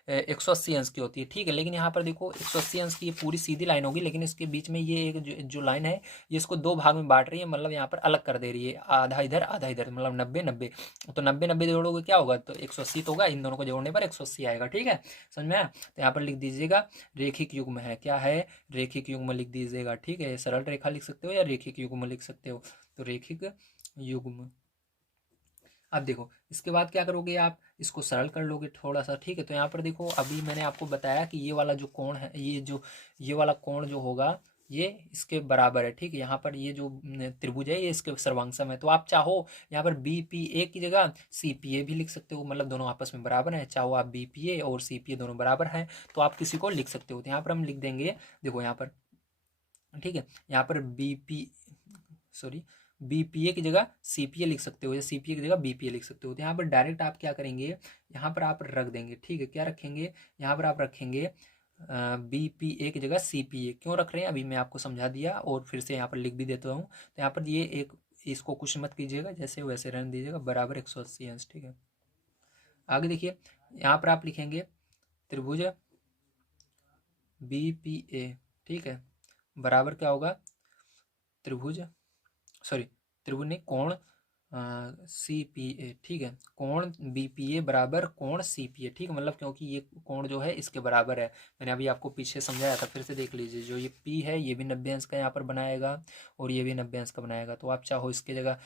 180 अंश की होती है, ठीक है। लेकिन यहाँ पर देखो 180 अंश की ये पूरी सीधी लाइन होगी, लेकिन इसके बीच में ये एक जो लाइन है ये इसको दो भाग में बांट रही है, मतलब यहाँ पर अलग कर दे रही है, आधा इधर आधा इधर, मतलब 90 90। तो 90 90 जोड़ोगे क्या होगा, तो 180 तो होगा, इन दोनों को जोड़ने पर 180 आएगा, ठीक है, समझ में आया। तो यहाँ पर लिख दीजिएगा रेखिक युग्म है, क्या है, रेखिक युग्म लिख दीजिएगा, ठीक है। सरल रेखा लिख सकते हो या रेखिक युग्म लिख सकते हो, तो रेखिक युग्म। अब देखो इसके बाद क्या करोगे, आप इसको सरल कर लोगे थोड़ा सा, ठीक है। तो यहाँ पर देखो अभी मैंने आपको बताया कि ये वाला जो कोण है, ये वाला कोण जो होगा ये इसके बराबर है, ठीक है। यहाँ पर ये जो त्रिभुज है ये इसके सर्वांगसम है। तो आप चाहो यहाँ पर बी पी ए की जगह सी पी ए भी लिख सकते हो, मतलब दोनों आपस में बराबर हैं। चाहो आप बी पी ए और सी पी ए दोनों बराबर हैं, तो आप किसी को लिख सकते हो। तो यहाँ पर हम लिख देंगे, देखो यहाँ पर, ठीक है, यहाँ पर बी पी, सॉरी, बीपीए की जगह सीपीए लिख सकते हो, या सीपीए की जगह बीपीए लिख सकते हो। तो यहाँ पर डायरेक्ट आप क्या करेंगे, यहाँ पर आप रख देंगे, ठीक है। क्या रखेंगे, यहाँ पर आप रखेंगे बीपीए की जगह सीपीए। क्यों रख रहे हैं अभी मैं आपको समझा दिया, और फिर से यहाँ पर लिख भी देता हूँ। तो यहाँ पर ये एक, इसको कुछ मत कीजिएगा, जैसे वैसे रहने दीजिएगा, बराबर 180 अंश, ठीक है। आगे देखिए यहाँ पर आप लिखेंगे त्रिभुज बीपीए, ठीक है, बराबर क्या होगा, त्रिभुज, सॉरी त्रिभुज नहीं, कोण सी पी ए, ठीक है, कोण बी पी ए बराबर कोण सी पी ए, ठीक है, मतलब क्योंकि ये कोण जो है इसके बराबर है। मैंने अभी आपको पीछे समझाया था, फिर से देख लीजिए। जो ये पी है ये भी 90 अंश का यहाँ पर बनाएगा और ये भी 90 अंश का बनाएगा। तो आप चाहो इसके जगह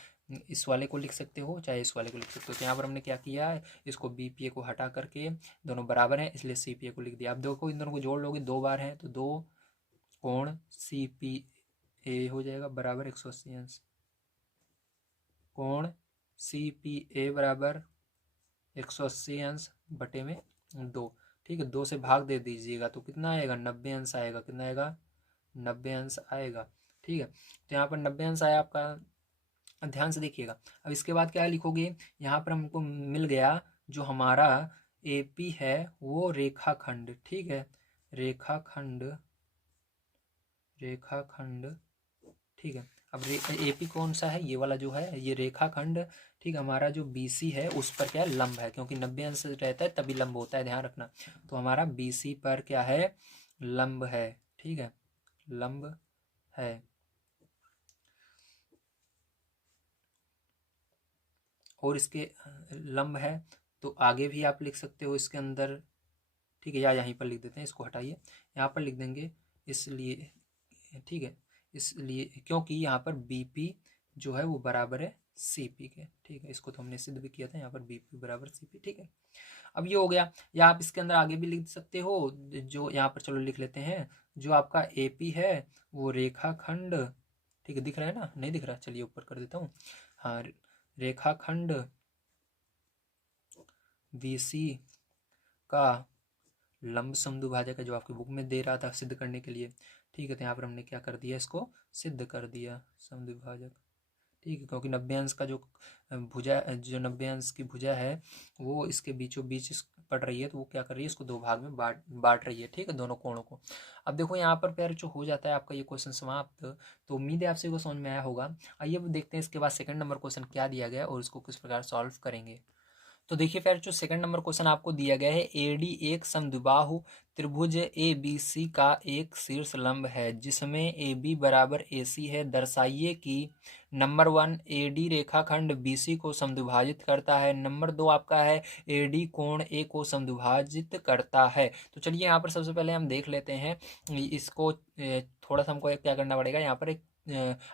इस वाले को लिख सकते हो, चाहे इस वाले को लिख सकते हो। तो यहाँ पर हमने क्या किया है, इसको बी पी ए को हटा करके, दोनों बराबर हैं इसलिए सी पी ए को लिख दिया। आप देखो इन दोनों को जोड़ लोगे, 2 बार हैं तो 2 कोण सी पी ए हो जाएगा बराबर 180 अंश। कोण सी पी ए बराबर 180 अंश बटे में 2, ठीक है। 2 से भाग दे दीजिएगा तो कितना आएगा, 90 अंश आएगा। कितना आएगा, 90 अंश आएगा, ठीक है। तो यहाँ पर 90 अंश आया आपका, ध्यान से देखिएगा। अब इसके बाद क्या लिखोगे, यहाँ पर हमको मिल गया जो हमारा ए पी है वो रेखाखंड, ठीक है, रेखाखंड, रेखाखंड, ठीक है। अब एपी कौन सा है, ये वाला जो है ये रेखाखंड, ठीक है। हमारा जो बीसी है उस पर क्या है, लंब है, क्योंकि 90 अंश रहता है तभी लंब होता है, ध्यान रखना। तो हमारा बीसी पर क्या है, लंब है, ठीक है, लंब है। और इसके लंब है तो आगे भी आप लिख सकते हो इसके अंदर, ठीक है, या यहीं पर लिख देते हैं, इसको हटाइए, यहाँ पर लिख देंगे इसलिए, ठीक है, इसलिए क्योंकि यहाँ पर बीपी जो है वो बराबर है सीपी के, ठीक है। इसको तो हमने सिद्ध भी किया था, यहाँ पर बीपी बराबर सीपी, ठीक है। अब ये हो गया, या आप इसके अंदर आगे भी लिख सकते हो, जो यहाँ पर चलो लिख लेते हैं, जो आपका एपी है वो रेखाखंड, ठीक है, दिख रहा है ना, नहीं दिख रहा, चलिए ऊपर कर देता हूँ, हाँ, रेखाखंड बीसी का लंब समद्विभाजक है, जो आपकी बुक में दे रहा था सिद्ध करने के लिए, ठीक है। तो यहाँ पर हमने क्या कर दिया, इसको सिद्ध कर दिया समद्विभाजक, ठीक है, क्योंकि 90 अंश का जो भुजा, जो 90 अंश की भुजा है वो इसके बीचों बीच पड़ रही है, तो वो क्या कर रही है, इसको 2 भाग में बांट रही है, ठीक है, दोनों कोणों को। अब देखो यहाँ पर प्यार जो हो जाता है आपका ये क्वेश्चन समाप्त। तो उम्मीद है आपसे को समझ में आया होगा। आइए अब देखते हैं इसके बाद सेकंड नंबर क्वेश्चन क्या दिया गया और इसको किस प्रकार सॉल्व करेंगे। तो देखिए फिर जो सेकंड नंबर क्वेश्चन आपको दिया गया है, एडी एक समद्विबाहु त्रिभुज ए बी सी का एक शीर्ष लंब है जिसमें ए बी बराबर ए सी है। दर्शाइए कि नंबर 1 ए डी रेखाखंड बी सी को समद्विभाजित करता है, नंबर 2 आपका है ए डी कोण ए को समद्विभाजित करता है। तो चलिए यहाँ पर सबसे पहले हम देख लेते हैं इसको, थोड़ा सा हमको क्या करना पड़ेगा, यहाँ पर एक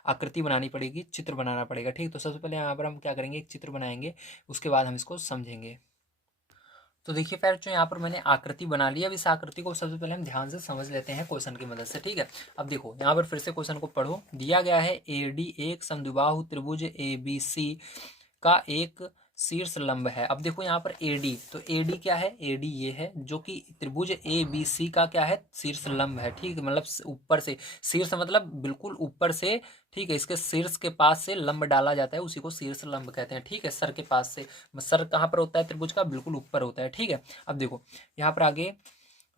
आकृति बनानी पड़ेगी, चित्र बनाना पड़ेगा, ठीक। तो सबसे पहले यहाँ पर हम क्या करेंगे, एक चित्र बनाएंगे, उसके बाद हम इसको समझेंगे। तो देखिए फिर जो यहाँ पर मैंने आकृति बना ली। अब इस आकृति को सबसे पहले हम ध्यान से समझ लेते हैं क्वेश्चन की मदद से, ठीक है। अब देखो यहाँ पर फिर से क्वेश्चन को पढ़ो, दिया गया है ए डी एक समद्विबाहु त्रिभुज ए बी सी का एक शीर्ष लंब है। अब देखो यहाँ पर एडी, तो एडी क्या है, एडी ये है जो कि त्रिभुज ए बी सी का क्या है, शीर्ष लंब है, ठीक है, मतलब ऊपर से, शीर्ष मतलब बिल्कुल ऊपर से, ठीक है, इसके शीर्ष के पास से लंब डाला जाता है, उसी को शीर्ष लंब कहते हैं, ठीक है, सर के पास से। सर कहाँ पर होता है त्रिभुज का, बिल्कुल ऊपर होता है, ठीक है। अब देखो यहाँ पर आगे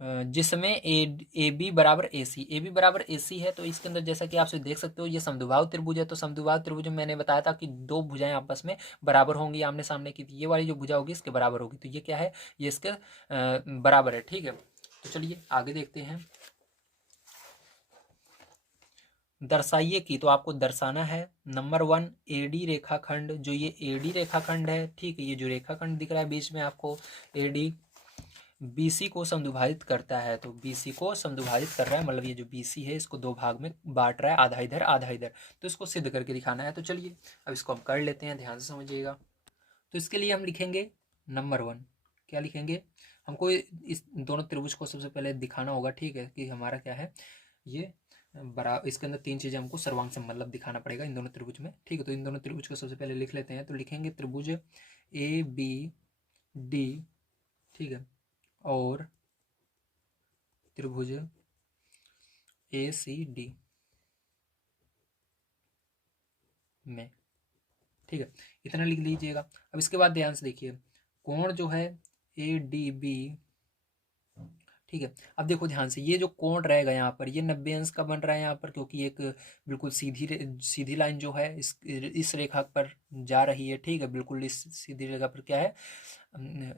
जिसमें ए बी बराबर ए सी, ए बी बराबर ए सी है, तो इसके अंदर जैसा कि आप देख सकते हो ये समद्विबाहु त्रिभुज है। तो समद्विबाहु त्रिभुज में मैंने बताया था कि 2 भुजाएं आपस में बराबर होंगी, आमने सामने की, ये वाली जो भुजा होगी इसके बराबर होगी, तो ये क्या है, ये इसके बराबर है, ठीक है। तो चलिए आगे देखते हैं। दर्शाइए कि, तो आपको दर्शाना है नंबर 1 एडी रेखाखंड, जो ये एडी रेखाखंड है, ठीक है, ये जो रेखाखंड दिख रहा है बीच में आपको एडी, बीसी को समद्विभाजित करता है। तो बीसी को समद्विभाजित कर रहा है, मतलब ये जो बीसी है इसको 2 भाग में बांट रहा है, आधा इधर आधा इधर, तो इसको सिद्ध करके दिखाना है। तो चलिए अब इसको हम कर लेते हैं, ध्यान से समझिएगा। तो इसके लिए हम लिखेंगे नंबर 1, क्या लिखेंगे, हमको इस दोनों त्रिभुज को सबसे पहले दिखाना होगा, ठीक है, कि हमारा क्या है ये बराबर, इसके अंदर 3 चीज़ें हमको सर्वांग मतलब दिखाना पड़ेगा इन दोनों त्रिभुज में, ठीक है। तो इन दोनों त्रिभुज को सबसे पहले लिख लेते हैं। तो लिखेंगे त्रिभुज ए बी डी, ठीक है, और त्रिभुज ए सी डी में, ठीक है, इतना लिख लीजिएगा। अब इसके बाद ध्यान से देखिए, कोण जो है ए डी बी, ठीक है। अब देखो ध्यान से, ये जो कोण रहेगा यहाँ पर ये 90 अंश का बन रहा है यहाँ पर, क्योंकि एक बिल्कुल सीधी लाइन जो है इस रेखा पर जा रही है, ठीक है, बिल्कुल इस सीधी रेखा पर क्या है,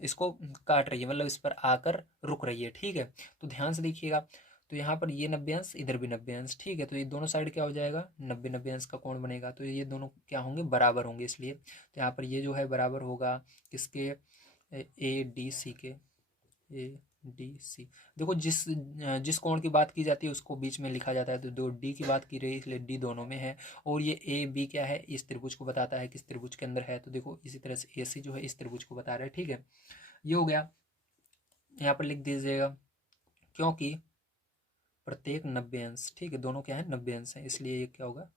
इसको काट रही है, मतलब इस पर आकर रुक रही है, ठीक है। तो ध्यान से देखिएगा, तो तो यहाँ पर ये 90 अंश, इधर भी 90 अंश, ठीक है। तो ये दोनों साइड क्या हो जाएगा, 90 अंश का कोण बनेगा। तो ये दोनों क्या होंगे, बराबर होंगे, इसलिए तो यहाँ पर ये जो है बराबर होगा किसके, ए डी सी के, ए डी सी। देखो जिस कोण की बात की जाती है उसको बीच में लिखा जाता है, तो दो डी की बात की रही है इसलिए डी दोनों में है। और ये ए बी क्या है, इस त्रिभुज को बताता है, किस त्रिभुज के अंदर है। तो देखो इसी तरह से ए सी जो है इस त्रिभुज को बता रहा है, ठीक है। ये हो गया, यहाँ पर लिख दीजिएगा क्योंकि प्रत्येक 90 अंश, ठीक है, दोनों क्या है 90 अंश है, इसलिए ये क्या होगा,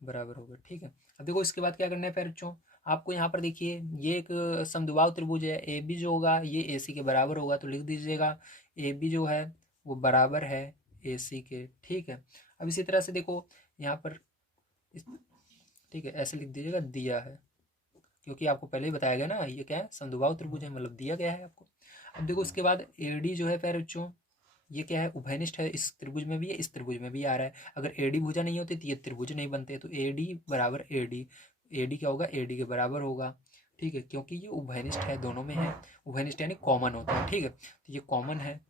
बराबर होगा, ठीक है। अब देखो इसके बाद क्या करना है फिर बच्चों, आपको यहाँ पर देखिए ये एक समद्विबाहु त्रिभुज है, ए बी जो होगा ये ए सी के बराबर होगा, तो लिख दीजिएगा ए बी जो है वो बराबर है ए सी के, ठीक है। अब इसी तरह से देखो यहाँ पर ठीक है, ऐसे लिख दीजिएगा दिया है, क्योंकि आपको पहले ही बताया गया ना ये क्या है, समद्विबाहु त्रिभुज है, मतलब दिया गया है आपको। अब देखो उसके बाद ए डी जो है फिर बच्चों ये क्या है, उभयनिष्ठ है, इस त्रिभुज में भी है, इस त्रिभुज में भी आ रहा है। अगर एडी भुजा नहीं होती तो ये त्रिभुज नहीं बनते, तो एडी बराबर एडी, एडी क्या होगा, एडी के बराबर होगा, ठीक है, क्योंकि ये उभयनिष्ठ है, दोनों में है। उभयनिष्ठ यानी कॉमन होता है, ठीक है, तो ये कॉमन है,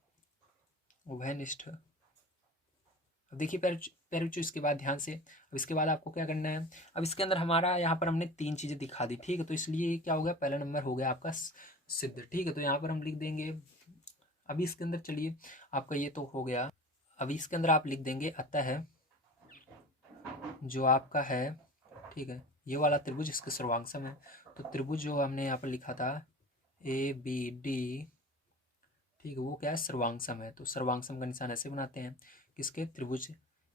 उभयनिष्ठ। अब देखिए पैर इसके बाद ध्यान से, अब इसके बाद आपको क्या करना है, अब इसके अंदर हमारा यहाँ पर हमने 3 चीज़ें दिखा दी, ठीक है, तो इसलिए क्या हो गया, पहला नंबर हो गया आपका सिद्ध, ठीक है। तो यहाँ पर हम लिख देंगे, अभी इसके अंदर चलिए आपका ये तो हो गया, अभी इसके अंदर आप लिख देंगे अतः जो आपका है, ठीक है, ये वाला त्रिभुज इसके सर्वांगसम है। तो त्रिभुज जो हमने यहाँ पर लिखा था ए बी डी, ठीक है, वो क्या है, सर्वांगसम है। तो सर्वांगसम का निशान ऐसे बनाते हैं, किसके, त्रिभुज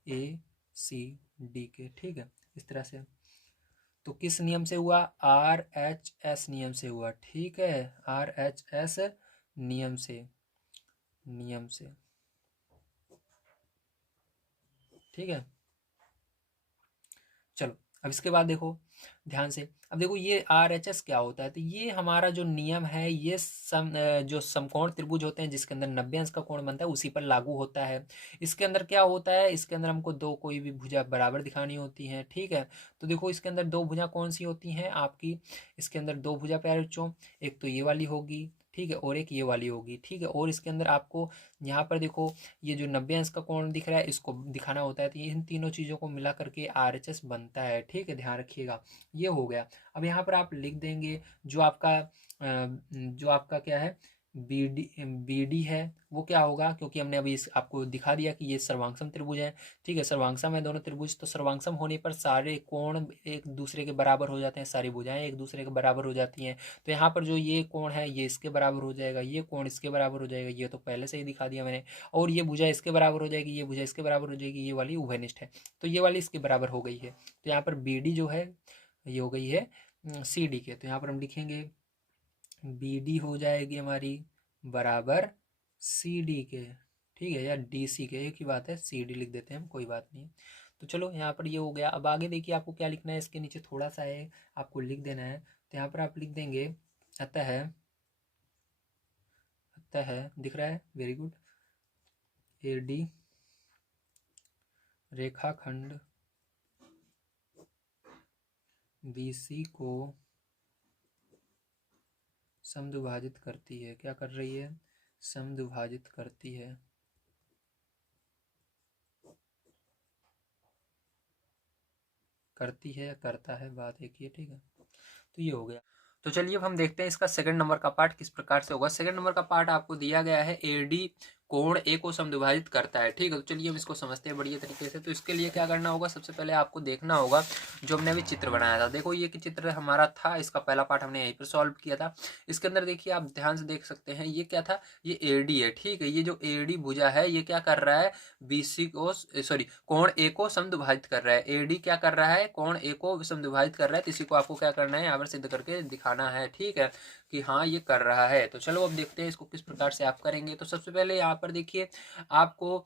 ए सी डी के, ठीक है, इस तरह से। तो किस नियम से हुआ, आर एच एस नियम से हुआ, ठीक है, आर एच एस नियम से, ठीक है। चलो अब इसके बाद देखो ध्यान से, अब देखो ये आर एच एस क्या होता है, तो ये हमारा जो नियम है ये जो समकोण त्रिभुज होते हैं जिसके अंदर 90 अंश का कोण बनता है उसी पर लागू होता है। इसके अंदर क्या होता है, इसके अंदर हमको दो कोई भी भुजा बराबर दिखानी होती है, ठीक है। तो देखो इसके अंदर दो भुजा कौन सी होती हैं आपकी, इसके अंदर दो भुजा प्यारे बच्चों, एक तो ये वाली होगी, ठीक है, और एक ये वाली होगी, ठीक है। और इसके अंदर आपको यहाँ पर देखो ये जो 90 अंश का कोण दिख रहा है इसको दिखाना होता है, तो इन तीनों चीज़ों को मिला करके आर एच एस बनता है, ठीक है, ध्यान रखिएगा। ये हो गया, अब यहाँ पर आप लिख देंगे जो आपका क्या है, बी डी है वो क्या होगा, क्योंकि हमने अभी आपको दिखा दिया कि ये सर्वांगसम त्रिभुज है, ठीक है, सर्वांगसम है दोनों त्रिभुज, तो सर्वांगसम होने पर सारे कोण एक दूसरे के बराबर हो जाते हैं, सारी भुजाएं एक दूसरे के बराबर हो जाती हैं। तो यहाँ पर जो ये कोण है ये इसके बराबर हो जाएगा, ये कोण इसके बराबर हो जाएगा, ये तो पहले से ही दिखा दिया मैंने। और ये भुजा इसके बराबर हो जाएगी, ये भुजा इसके बराबर हो जाएगी, ये वाली उभयनिष्ठ है, तो ये वाली इसके बराबर हो गई है। तो यहाँ पर बी डी जो है ये हो गई है सी डी के, तो यहाँ पर हम लिखेंगे बी डी हो जाएगी हमारी बराबर सी डी के, ठीक है, या डी सी के, एक ही बात है, सी डी लिख देते हैं हम, कोई बात नहीं। तो चलो यहाँ पर ये हो गया, अब आगे देखिए आपको क्या लिखना है, इसके नीचे थोड़ा सा है आपको लिख देना है, तो यहाँ पर आप लिख देंगे अतः, दिख रहा है, वेरी गुड, ए डी रेखाखंड बी सी को समद्विभाजित करती है, क्या कर रही है, समद्विभाजित करती है, करती है या करता है, बात एक ही है, ठीक है। तो ये हो गया, तो चलिए अब हम देखते हैं इसका सेकंड नंबर का पार्ट किस प्रकार से होगा। सेकंड नंबर का पार्ट आपको दिया गया है ए डी कोण ए को समद्विभाजित करता है, ठीक है। तो चलिए हम इसको समझते हैं बढ़िया तरीके से। तो इसके लिए क्या करना होगा, सबसे पहले आपको देखना होगा जो हमने अभी चित्र बनाया था, देखो ये चित्र हमारा था, इसका पहला पार्ट हमने यहीं पर सॉल्व किया था। इसके अंदर देखिए आप ध्यान से देख सकते हैं ये क्या था, ये ए डी है, ठीक है। ये जो ए डी भुजा है ये क्या कर रहा है, बी सी को सॉरी कोण ए को समद्विभाजित कर रहा है, ए डी क्या कर रहा है, कोण ए को समद्विभाजित कर रहा है, तो इसी को आपको क्या करना है, यहाँ पर सिद्ध करके दिखाना है, ठीक है, कि हाँ ये कर रहा है। तो चलो अब देखते हैं इसको किस प्रकार से आप करेंगे। तो सबसे पहले यहाँ पर देखिए आपको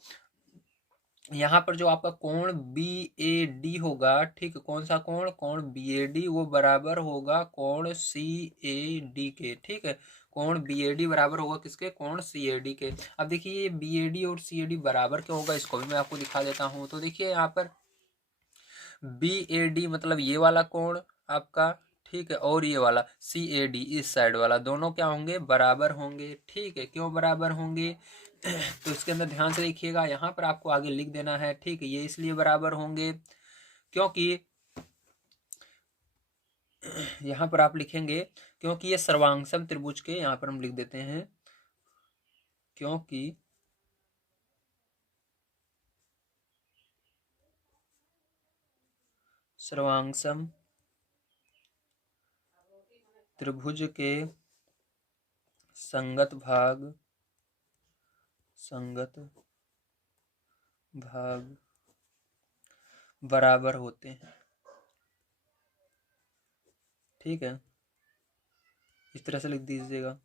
यहाँ पर जो आपका कोण बी ए डी होगा, ठीक है, कौन सा कोण, कोण बी ए डी, वो बराबर होगा कोण सी ए डी के, ठीक है, कोण बी ए डी बराबर होगा किसके, कोण सी ए डी के। अब देखिए ये बी ए डी और सी ए डी बराबर क्या होगा, इसको भी मैं आपको दिखा देता हूँ। तो देखिए यहाँ पर बी ए डी मतलब ये वाला कोण आपका, ठीक है, और ये वाला सी ए डी इस साइड वाला, दोनों क्या होंगे, बराबर होंगे, ठीक है। क्यों बराबर होंगे, तो इसके अंदर ध्यान से देखिएगा, यहाँ पर आपको आगे लिख देना है, ठीक है। ये इसलिए बराबर होंगे क्योंकि यहाँ पर आप लिखेंगे क्योंकि ये सर्वांगसम त्रिभुज के, यहाँ पर हम लिख देते हैं क्योंकि सर्वांगसम त्रिभुज के संगत भाग बराबर होते हैं, ठीक है। इस तरह से लिख दीजिएगा,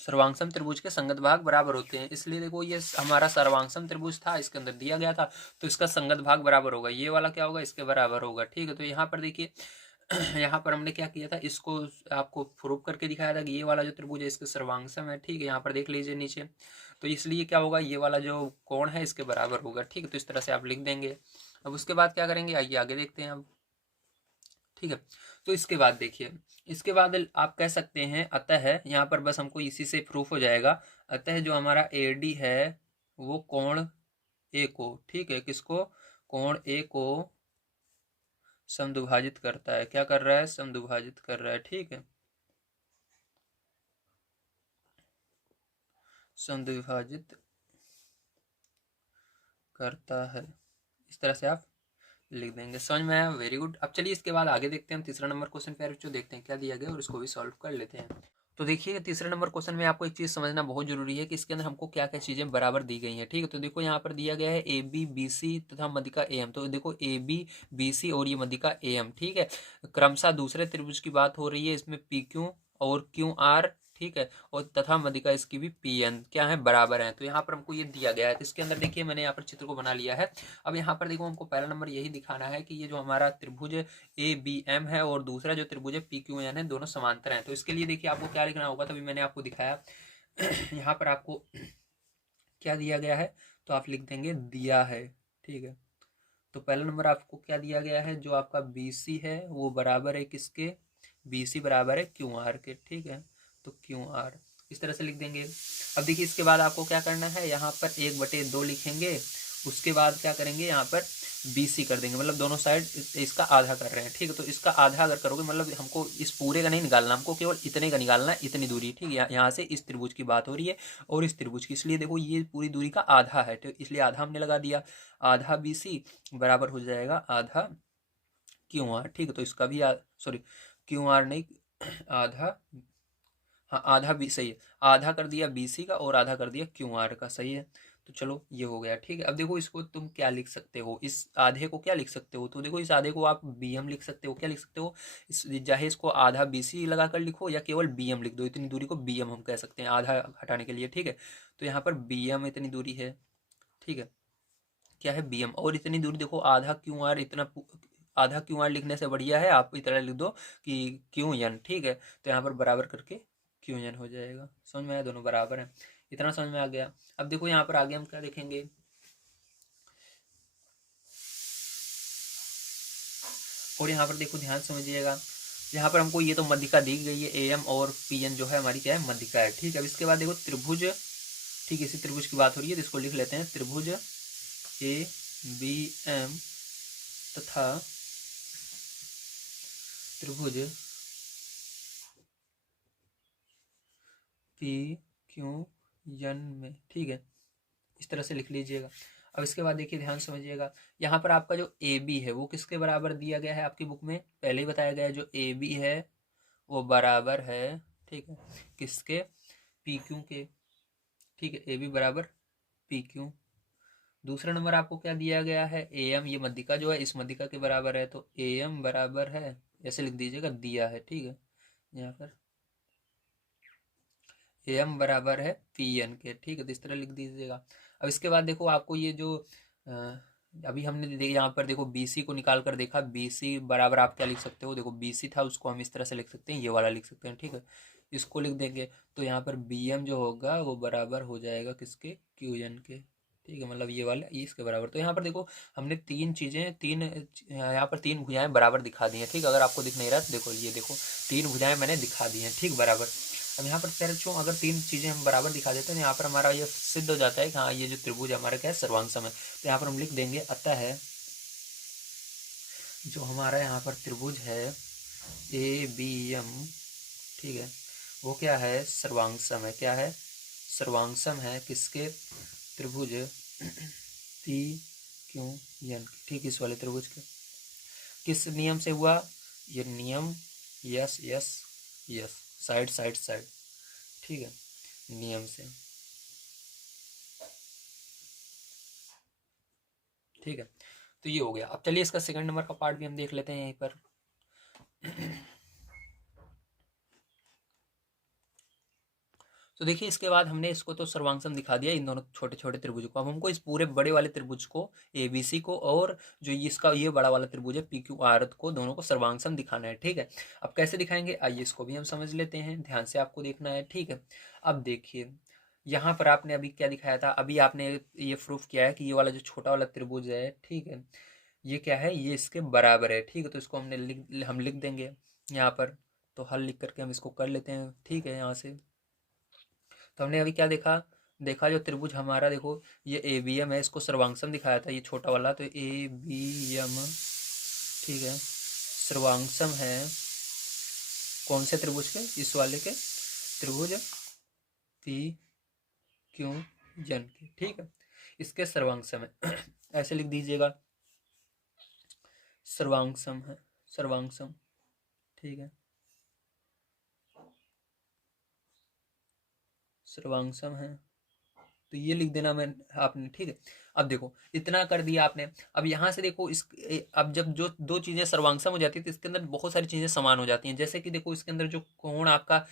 सर्वांगसम त्रिभुज के संगत भाग बराबर होते हैं। इसलिए देखो ये हमारा सर्वांगसम त्रिभुज था, इसके अंदर दिया गया था, तो इसका संगत भाग बराबर होगा, ये वाला क्या होगा, इसके बराबर होगा, ठीक है। तो यहाँ पर देखिए यहाँ पर हमने क्या किया था, इसको आपको प्रूव करके दिखाया था कि ये वाला जो त्रिभुज है इसके सर्वांगसम है, ठीक है। यहाँ पर देख लीजिए नीचे, तो इसलिए क्या होगा, ये वाला जो कोण है इसके बराबर होगा, ठीक है। तो इस तरह से आप लिख देंगे। अब उसके बाद क्या करेंगे, आइए आगे देखते हैं अब, ठीक है। तो इसके बाद देखिए, इसके बाद आप कह सकते हैं अतः, यहाँ पर बस हमको इसी से प्रूफ हो जाएगा, अतः जो हमारा AD है वो कोण ए को, ठीक है, किसको, कोण ए को समद्विभाजित करता है। क्या कर रहा है, समद्विभाजित कर रहा है, ठीक है, समद्विभाजित करता है। इस तरह से आप लिख देंगे, समझ में आया, वेरी गुड। अब चलिए इसके बाद आगे देखते हैं, हम तीसरा नंबर क्वेश्चन पे जो देखते हैं क्या दिया गया और इसको भी सॉल्व कर लेते हैं। तो देखिए तीसरे नंबर क्वेश्चन में आपको एक चीज़ समझना बहुत जरूरी है कि इसके अंदर हमको क्या क्या चीज़ें बराबर दी गई हैं, ठीक है। तो देखो यहाँ पर दिया गया है AB BC तथा मध्यिका AM। तो देखो AB BC और ये मध्यिका AM, ठीक है। क्रमशः दूसरे त्रिभुज की बात हो रही है, इसमें PQ और QR, ठीक है, और तथा मध्यिका इसकी भी PN क्या है, बराबर है। तो यहाँ पर हमको ये दिया गया है। तो इसके अंदर देखिए मैंने यहाँ पर चित्र को बना लिया है। अब यहाँ पर देखो हमको पहला नंबर यही दिखाना है कि ये जो हमारा त्रिभुज ABM है और दूसरा जो त्रिभुज PQN है, दोनों समांतर हैं। तो इसके लिए देखिए आपको क्या लिखना होगा, तभी मैंने आपको दिखाया यहाँ पर आपको क्या दिया गया है, तो आप लिख देंगे दिया है, ठीक है। तो पहला नंबर आपको क्या दिया गया है, जो आपका BC है वो बराबर है किसके, BC बराबर है QR के, ठीक है। तो QR इस तरह से लिख देंगे। अब देखिए इसके बाद आपको क्या करना है, यहाँ पर 1/2 लिखेंगे, उसके बाद क्या करेंगे, यहाँ पर BC कर देंगे, मतलब दोनों साइड इसका आधा कर रहे हैं, ठीक है। तो इसका आधा अगर करोगे, मतलब हमको इस पूरे का नहीं निकालना, हमको केवल इतने का निकालना है, इतनी दूरी, ठीक है। यहाँ से इस त्रिभुज की बात हो रही है और इस त्रिभुज की, इसलिए देखो ये पूरी दूरी का आधा है, तो इसलिए आधा हमने लगा दिया। आधा BC बराबर हो जाएगा आधा QR, ठीक है। तो इसका भी सॉरी QR नहीं, आधा, हाँ आधा भी सही है, आधा कर दिया BC का और आधा कर दिया QR का, सही है। तो चलो ये हो गया, ठीक है। अब देखो इसको तुम क्या लिख सकते हो, इस आधे को क्या लिख सकते हो, तो देखो इस आधे को आप BM लिख सकते हो, क्या लिख सकते हो, इस चाहे इसको आधा BC लगा कर लिखो या केवल BM लिख दो, इतनी दूरी को BM हम कह सकते हैं आधा हटाने के लिए, ठीक है। तो यहाँ पर BM इतनी दूरी है, ठीक है, क्या है BM, और इतनी दूरी देखो आधा QR, इतना आधा QR लिखने से बढ़िया है आप इतना लिख दो कि QN, ठीक है। तो यहाँ पर बराबर करके QN हो जाएगा, समझ में आया, दोनों बराबर हैं, इतना समझ में आ गया। अब देखो यहाँ पर आगे हम क्या देखेंगे, और यहाँ पर देखो ध्यान समझिएगा, यहाँ पर हमको ये तो मध्यिका दी गई है, AM और PN जो है हमारी क्या है, मध्यिका है, ठीक है। अब इसके बाद देखो त्रिभुज, ठीक है, इसी त्रिभुज की बात हो रही है, तो इसको लिख लेते हैं, त्रिभुज ABM तथा त्रिभुज PQN में, ठीक है, इस तरह से लिख लीजिएगा। अब इसके बाद देखिए ध्यान समझिएगा, यहाँ पर आपका जो AB है वो किसके बराबर दिया गया है, आपकी बुक में पहले ही बताया गया है, जो AB है वो बराबर है, ठीक है, किसके, PQ के, ठीक है, AB बराबर PQ। दूसरा नंबर आपको क्या दिया गया है, AM, ये मध्यिका जो है इस मध्यिका के बराबर है, तो AM बराबर है, ऐसे लिख दीजिएगा, दिया है, ठीक है। यहाँ पर AM बराबर है PN के, ठीक है, तो इस तरह लिख दीजिएगा। अब इसके बाद देखो आपको ये जो अभी हमने यहाँ पर देखो BC को निकाल कर देखा, BC बराबर आप क्या लिख सकते हो, देखो BC था उसको हम इस तरह से लिख सकते हैं, ये वाला लिख सकते हैं, ठीक है, इसको लिख देंगे। तो यहाँ पर BM जो होगा वो बराबर हो जाएगा किसके, QN के, ठीक है, मतलब ये वाला ये इसके बराबर। तो यहाँ पर देखो हमने तीन चीज़ें, यहाँ पर तीन भुजाएं बराबर दिखा दी हैं, ठीक, अगर आपको दिख नहीं रहा तो देखो, ये देखो तीन भुजाएं मैंने दिखा दी हैं, ठीक, बराबर। अब यहाँ पर कह रहे अगर तीन चीज़ें हम बराबर दिखा देते हैं यहाँ पर हमारा ये सिद्ध हो जाता है कि हाँ ये जो त्रिभुज हमारा क्या है, सर्वांग सम है। तो यहाँ पर हम लिख देंगे अतः है जो हमारा यहाँ पर त्रिभुज है ABM, ठीक है, वो क्या है, सर्वांगसम है। क्या है, सर्वांगसम है किसके, त्रिभुज PQN, ठीक, इस वाले त्रिभुज के। किस नियम से हुआ ये नियम, yes yes yes, side side side, ठीक है, नियम से, ठीक है। तो ये हो गया। अब चलिए इसका सेकंड नंबर का पार्ट भी हम देख लेते हैं यहीं पर। तो देखिए इसके बाद हमने इसको तो सर्वांगसम दिखा दिया इन दोनों छोटे छोटे त्रिभुज को। अब हमको इस पूरे बड़े वाले त्रिभुज को ABC को और जो इसका ये बड़ा वाला त्रिभुज है PQR को, दोनों को सर्वांगसम दिखाना है, ठीक है। अब कैसे दिखाएंगे आइए इसको भी हम समझ लेते हैं, ध्यान से आपको देखना है, ठीक है। अब देखिए यहाँ पर आपने अभी क्या दिखाया था, अभी आपने ये प्रूफ किया है कि ये वाला जो छोटा वाला त्रिभुज है, ठीक है, ये क्या है, ये इसके बराबर है, ठीक है। तो इसको हम लिख देंगे यहाँ पर। तो हल लिख करके हम इसको कर लेते हैं, ठीक है। यहाँ से तो हमने अभी क्या देखा, जो त्रिभुज हमारा देखो ये ABM है, इसको सर्वांगसम दिखाया था ये छोटा वाला, तो ABM, ठीक है, सर्वांगसम है कौन से त्रिभुज के, इस वाले के, त्रिभुज PQN के, ठीक है, इसके सर्वांगसम है। ऐसे लिख दीजिएगा, सर्वांगसम है, सर्वांगसम, ठीक है, सर्वांगसम है। तो ये लिख देना मैं आपने, ठीक है। अब देखो इतना कर दिया आपने। अब यहाँ से देखो इस अब जब जो दो चीजें सर्वांगसम हो जाती है तो इसके अंदर बहुत सारी चीजें समान हो जाती हैं। जैसे कि देखो इसके अंदर जो कोण आपका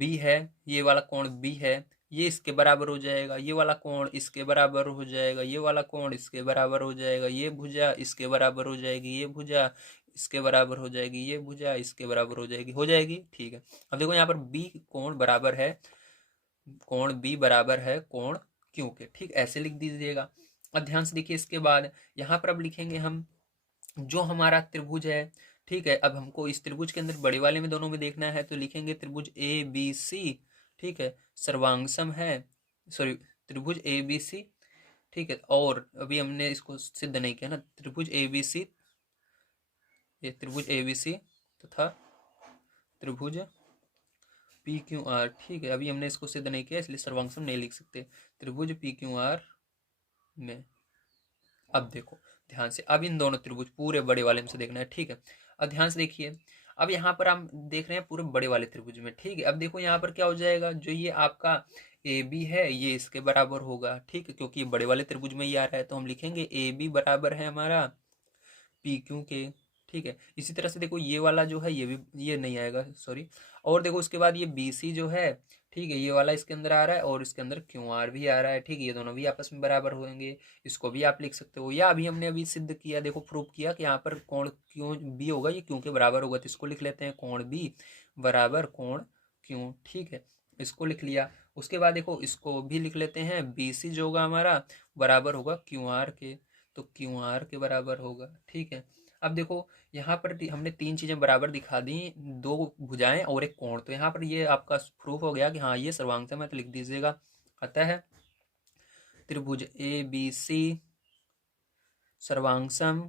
B है, ये वाला कोण B है, ये इसके बराबर हो जाएगा, ये वाला कोण इसके बराबर हो जाएगा, ये वाला कोण इसके बराबर हो जाएगा, ये भुजा इसके बराबर हो जाएगी, ये भुजा इसके बराबर हो जाएगी, ये भुजा इसके बराबर हो जाएगी, ठीक है। अब देखो यहाँ पर B कोण बराबर है, कोण B बराबर है कोण Q के, ठीक, ऐसे लिख दीजिएगा। अब ध्यान से देखिए इसके बाद यहाँ पर अब लिखेंगे हम जो हमारा त्रिभुज है, ठीक है। अब हमको इस त्रिभुज के अंदर बड़े वाले में दोनों में देखना है, तो लिखेंगे त्रिभुज ABC, ठीक है, सर्वांगसम है, सॉरी त्रिभुज ABC, ठीक है। और अभी हमने इसको सिद्ध नहीं किया ना, त्रिभुज ABC, ये त्रिभुज ABC तथा त्रिभुज PQR, ठीक है। अभी हमने इसको सिद्ध नहीं किया इसलिए सर्वांगसम नहीं लिख सकते, त्रिभुज PQR में। अब देखो ध्यान से, अब इन दोनों त्रिभुज पूरे बड़े वाले में से देखना है, ठीक है। अब ध्यान से देखिए, अब यहाँ पर हम देख रहे हैं पूरे बड़े वाले त्रिभुज में, ठीक है। अब देखो यहाँ पर क्या हो जाएगा, जो ये आपका AB है ये इसके बराबर होगा, ठीक है, क्योंकि ये बड़े वाले त्रिभुज में ही आ रहा है। तो हम लिखेंगे AB बराबर है हमारा PQ के, ठीक है। इसी तरह से देखो ये वाला जो है ये भी, ये नहीं आएगा, सॉरी। और देखो उसके बाद ये BC जो है, ठीक है, ये वाला इसके अंदर आ रहा है और इसके अंदर QR भी आ रहा है, ठीक है, ये दोनों भी आपस में बराबर होंगे। इसको भी आप लिख सकते हो, या अभी हमने अभी सिद्ध किया, देखो प्रूव किया कि यहाँ पर कोण क्यों B होगा, ये क्यों के बराबर होगा, तो इसको लिख लेते हैं कोण B बराबर कोण Q, ठीक है, इसको लिख लिया। उसके बाद देखो इसको भी लिख लेते हैं, BC जो होगा हमारा बराबर होगा QR के, तो QR के बराबर होगा, ठीक है। अब देखो यहाँ पर हमने तीन चीजें बराबर दिखा दी, दो भुजाएं और एक कोण, तो यहाँ पर ये आपका प्रूफ हो गया कि हाँ ये सर्वांगसम है, तो लिख दीजिएगा अतः त्रिभुज ABC सर्वांगसम,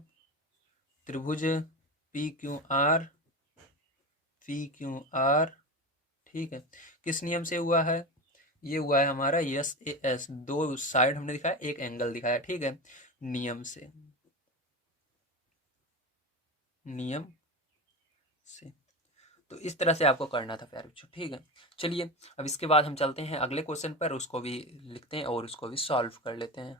त्रिभुज PQR ठीक है, किस नियम से हुआ है, ये हुआ है हमारा SAS, दो साइड हमने दिखाया, एक एंगल दिखाया, ठीक है, नियम से, नियम से। तो इस तरह से आपको करना था प्यारे बच्चों, ठीक है। चलिए अब इसके बाद हम चलते हैं अगले क्वेश्चन पर, उसको भी लिखते हैं और उसको भी सॉल्व कर लेते हैं।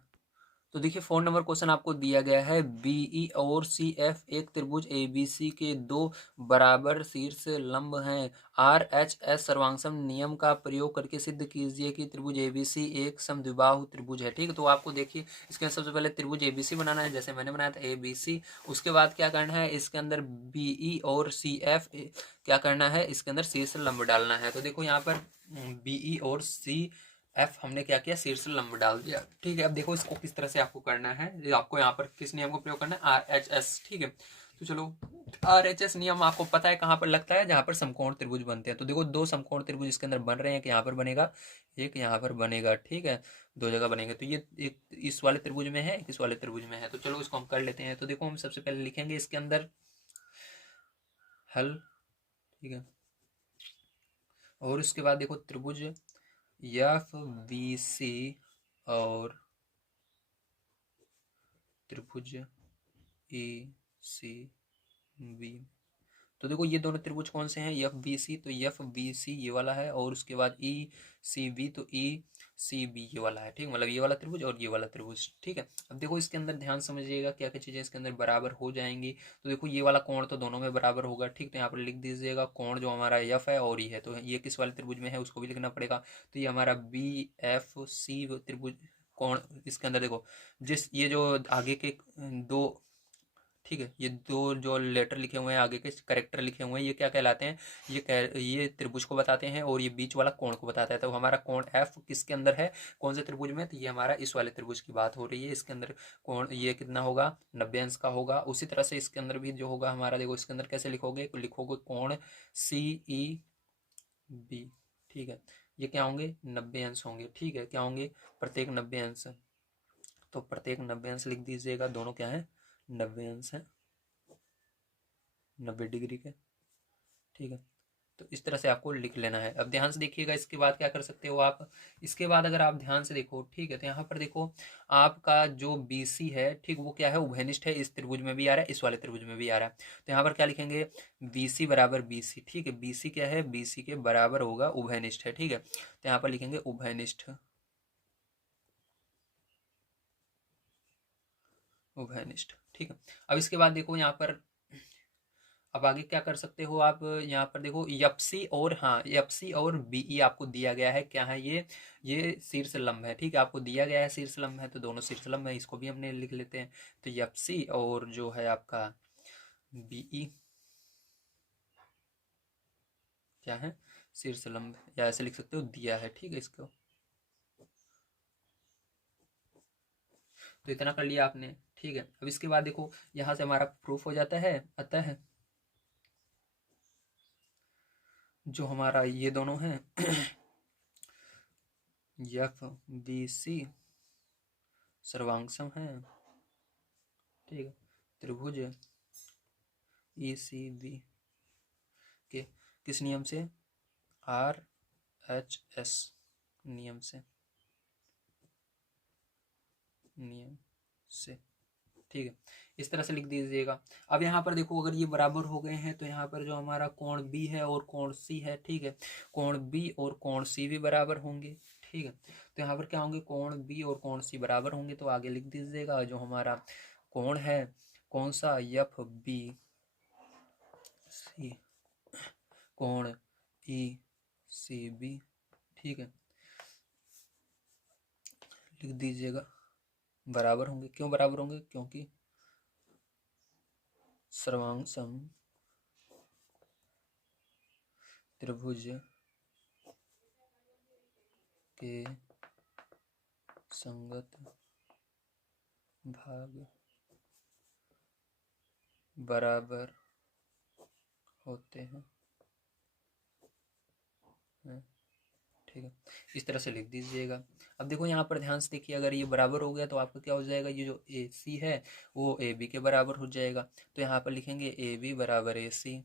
तो देखिए 4 नंबर क्वेश्चन आपको दिया गया है, BE और CF एक त्रिभुज ABC के दो बराबर शीर्ष लंब हैं, RHS सर्वांगसम नियम का प्रयोग करके सिद्ध कीजिए कि त्रिभुज ABC एक समद्विबाहु त्रिभुज है, ठीक है। तो आपको देखिए इसके सबसे पहले त्रिभुज ABC बनाना है, जैसे मैंने बनाया था ABC। उसके बाद क्या करना है, इसके अंदर BE और CF क्या करना है, इसके अंदर शीर्ष लंब डालना है। तो देखो यहाँ पर BE और CF हमने क्या किया, शीर्ष लंब डाल दिया, ठीक है। अब देखो इसको किस तरह से आपको करना है, आपको यहाँ पर किस नियम को प्रयोग करना है, RHS, ठीक है। तो चलो, RHS नियम आपको पता है कहाँ पर लगता है, जहाँ पर समकोण त्रिभुज बनते हैं। तो देखो दो समकोण त्रिभुज इसके अंदर बन रहे हैं कि यहाँ पर बनेगा, एक यहाँ पर बनेगा, ठीक है, दो जगह बनेगा। तो ये एक इस वाले त्रिभुज में है, एक इस वाले त्रिभुज में है। तो चलो इसको हम कर लेते हैं। तो देखो हम सबसे पहले लिखेंगे इसके अंदर हल, ठीक है। और उसके बाद देखो त्रिभुज FBC और त्रिभुज ACB। तो देखो ये दोनों त्रिभुज कौन से हैं, FBC, तो FBC ये वाला है, और उसके बाद ECB, तो ECB ये वाला है, ठीक, मतलब ये वाला त्रिभुज और ये वाला त्रिभुज, ठीक है। अब देखो इसके अंदर ध्यान समझिएगा क्या क्या चीजें इसके अंदर बराबर हो जाएंगी। तो देखो ये वाला कोण तो दोनों में बराबर होगा, ठीक, तो यहाँ पर लिख दीजिएगा कोण जो हमारा F है और E है, तो ये किस वाले त्रिभुज में है उसको भी लिखना पड़ेगा। तो ये हमारा BFC त्रिभुज कोण, इसके अंदर देखो जिस ये जो आगे के दो, ठीक है, ये दो जो लेटर लिखे हुए हैं, आगे के करेक्टर लिखे हुए हैं, ये क्या कहलाते हैं, ये त्रिभुज को बताते हैं, और ये बीच वाला कोण को बताता है। तो हमारा कोण F किसके अंदर है, कौन से त्रिभुज में, तो ये हमारा इस वाले त्रिभुज की बात हो रही है। इसके अंदर कोण ये कितना होगा, 90 अंश का होगा। उसी तरह से इसके अंदर भी जो होगा हमारा, देखो इसके अंदर कैसे लिखोगे, तो लिखोगे कोण CEB, ठीक है, ये क्या होंगे, 90 अंश होंगे, ठीक है, क्या होंगे, प्रत्येक 90 अंश। तो प्रत्येक 90 अंश लिख दीजिएगा, दोनों क्या है, 90 अंश है, 90 डिग्री के, ठीक है। तो इस तरह से आपको लिख लेना है। अब ध्यान से देखिएगा, इसके बाद क्या कर सकते हो आप, इसके बाद अगर आप ध्यान से देखो, ठीक है, तो यहाँ पर देखो आपका जो BC है, ठीक, वो क्या है, उभयनिष्ठ है, इस त्रिभुज में भी आ रहा है, इस वाले त्रिभुज में भी आ रहा है। तो यहाँ पर क्या लिखेंगे, BC बराबर BC, ठीक है, BC क्या है, BC के बराबर होगा, उभयनिष्ठ है, ठीक है। तो यहाँ पर लिखेंगे उभयनिष्ठ, उभयनिष्ठ, ठीक है। अब इसके बाद देखो यहाँ पर, अब आगे क्या कर सकते हो आप, यहाँ पर देखो यपसी और, हाँ, यपसी और BE आपको दिया गया है, क्या है ये शीर्ष लंब है, ठीक है, आपको दिया गया है शीर्ष लंब है, तो दोनों शीर्ष लंब है, इसको भी हमने लिख लेते हैं। तो यपसी और जो है आपका BE क्या है, शीर्ष लंब, या ऐसे लिख सकते हो, दिया है, ठीक है, इसको तो इतना कर लिया आपने, ठीक है। अब इसके बाद देखो यहाँ से हमारा प्रूफ हो जाता है, अतः जो हमारा ये दोनों हैं FBC सर्वांग है, ठीक है, त्रिभुज ECB के किस नियम से, RHS नियम से, ठीक है, इस तरह से लिख दीजिएगा। अब यहाँ पर देखो अगर ये बराबर हो गए हैं, तो यहाँ पर जो हमारा कोण B है और कोण C है, ठीक है, कोण B और कोण C भी बराबर होंगे, ठीक है। तो यहाँ पर क्या होंगे, कोण B और कोण C बराबर होंगे, तो आगे लिख दीजिएगा जो हमारा कोण है, कौन सा, FBC, कोण ECB, ठीक है, लिख दीजिएगा, बराबर होंगे। क्यों बराबर होंगे, क्योंकि सर्वांग त्रिभुज के संगत भाग बराबर होते हैं, ठीक है, इस तरह से लिख दीजिएगा। अब देखो यहाँ पर ध्यान से देखिए, अगर ये बराबर हो गया तो आपका क्या हो जाएगा, ये जो AC है वो AB के बराबर हो जाएगा। तो यहाँ पर लिखेंगे AB बराबर AC,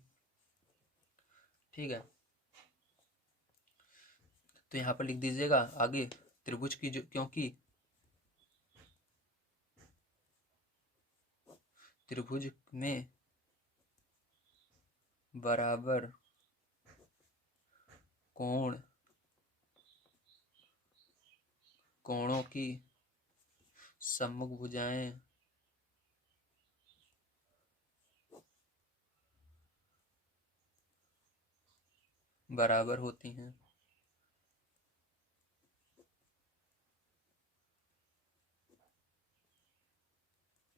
ठीक है। तो यहाँ पर लिख दीजिएगा आगे त्रिभुज की जो, क्योंकि त्रिभुज में बराबर कोणों की सम्मुख भुजाएं बराबर होती हैं,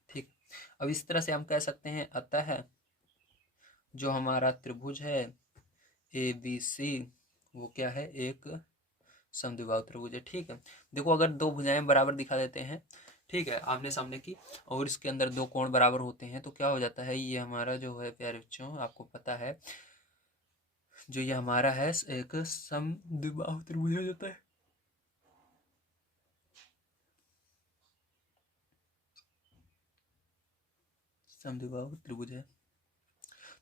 ठीक। अब इस तरह से हम कह सकते हैं, अतः जो हमारा त्रिभुज है ABC वो क्या है, एक समद्विबाहु त्रिभुज है, ठीक है। देखो अगर दो भुजाएं बराबर दिखा देते हैं, ठीक है, आमने सामने की, और इसके अंदर दो कोण बराबर होते हैं तो क्या हो जाता है, ये हमारा जो है प्यारे बच्चों आपको पता है, जो ये हमारा है एक समद्विबाहु त्रिभुज हो जाता है। समद्विबाहु त्रिभुज है,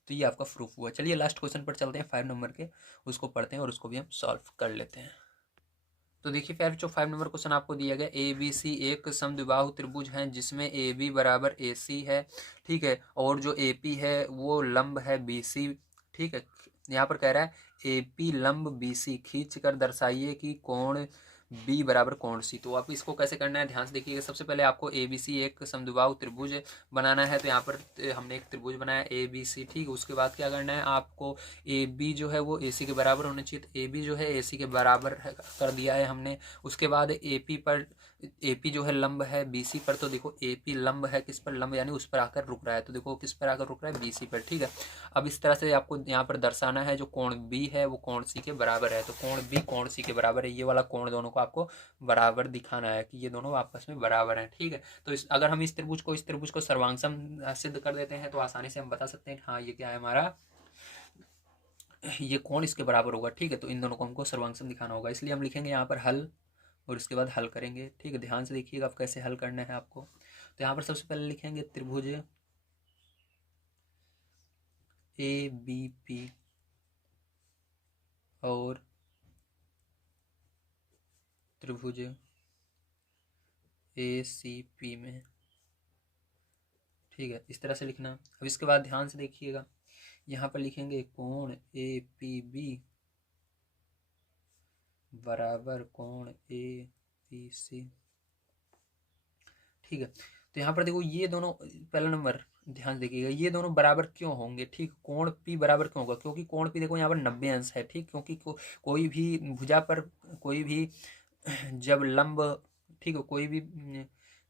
तो ये आपका प्रूफ हुआ। चलिए लास्ट क्वेश्चन पर चलते हैं, 5 नंबर के, उसको पढ़ते हैं और उसको भी हम सॉल्व कर लेते हैं। तो देखिए प्यारे बच्चों, 5 नंबर क्वेश्चन आपको दिया गया, ए बी सी एक समद्विबाहु त्रिभुज है जिसमें ए बी बराबर ए सी है, ठीक है, और जो ए पी है वो लंब है बी सी, ठीक है। यहाँ पर कह रहा है ए पी लंब बी सी खींच कर दर्शाइए कि कोण बी बराबर कोण सी। तो आप इसको कैसे करना है ध्यान से देखिएगा। सबसे पहले आपको ए बी सी एक समद्विबाहु त्रिभुज बनाना है, तो यहाँ पर हमने एक त्रिभुज बनाया ए बी सी, ठीक। उसके बाद क्या करना है आपको, ए बी जो है वो ए सी के बराबर होना चाहिए, तो ए बी जो है ए सी के बराबर कर दिया है हमने। उसके बाद ए पी पर, ए पी जो है लंब है बी सी पर, तो देखो ए पी लंब है किस पर, लंब यानी उस पर आकर रुक रहा है, तो देखो किस पर आकर रुक रहा है, बी सी पर, ठीक है। अब इस तरह से आपको यहाँ पर दर्शाना है जो कोण बी है वो कोण सी के बराबर है, तो कोण बी कोण सी के बराबर है, ये वाला कोण दोनों को आपको बराबर दिखाना है कि ये दोनों आपस में बराबर हैं, ठीक है। तो अगर हम इस त्रिभुज को सर्वांगसम सिद्ध कर देते हैं तो आसानी से हम बता सकते हैं कि हाँ ये क्या है हमारा, ये कोण इसके बराबर होगा, ठीक है। तो इन दोनों को हमको सर्वांगसम दिखाना होगा, इसलिए हम लिखेंगे यहाँ पर हल, और इसके बाद हल करेंगे, ठीक है। ध्यान से देखिएगा आप कैसे हल करना है आपको। तो यहाँ पर सबसे पहले लिखेंगे त्रिभुज ए बी पी और त्रिभुज ए सी पी में, ठीक है, इस तरह से लिखना। अब इसके बाद ध्यान से देखिएगा, यहाँ पर लिखेंगे कोण ए पी बी बराबर कोण ए पी सी, ठीक है। तो यहाँ पर देखो ये दोनों, पहला नंबर ध्यान देखिएगा, ये दोनों बराबर क्यों होंगे, ठीक। कोण पी बराबर क्यों होगा, क्योंकि कोण पी देखो यहाँ पर 90 अंश है, ठीक। क्योंकि कोई भी भुजा पर, कोई भी जब लंब, ठीक है, कोई भी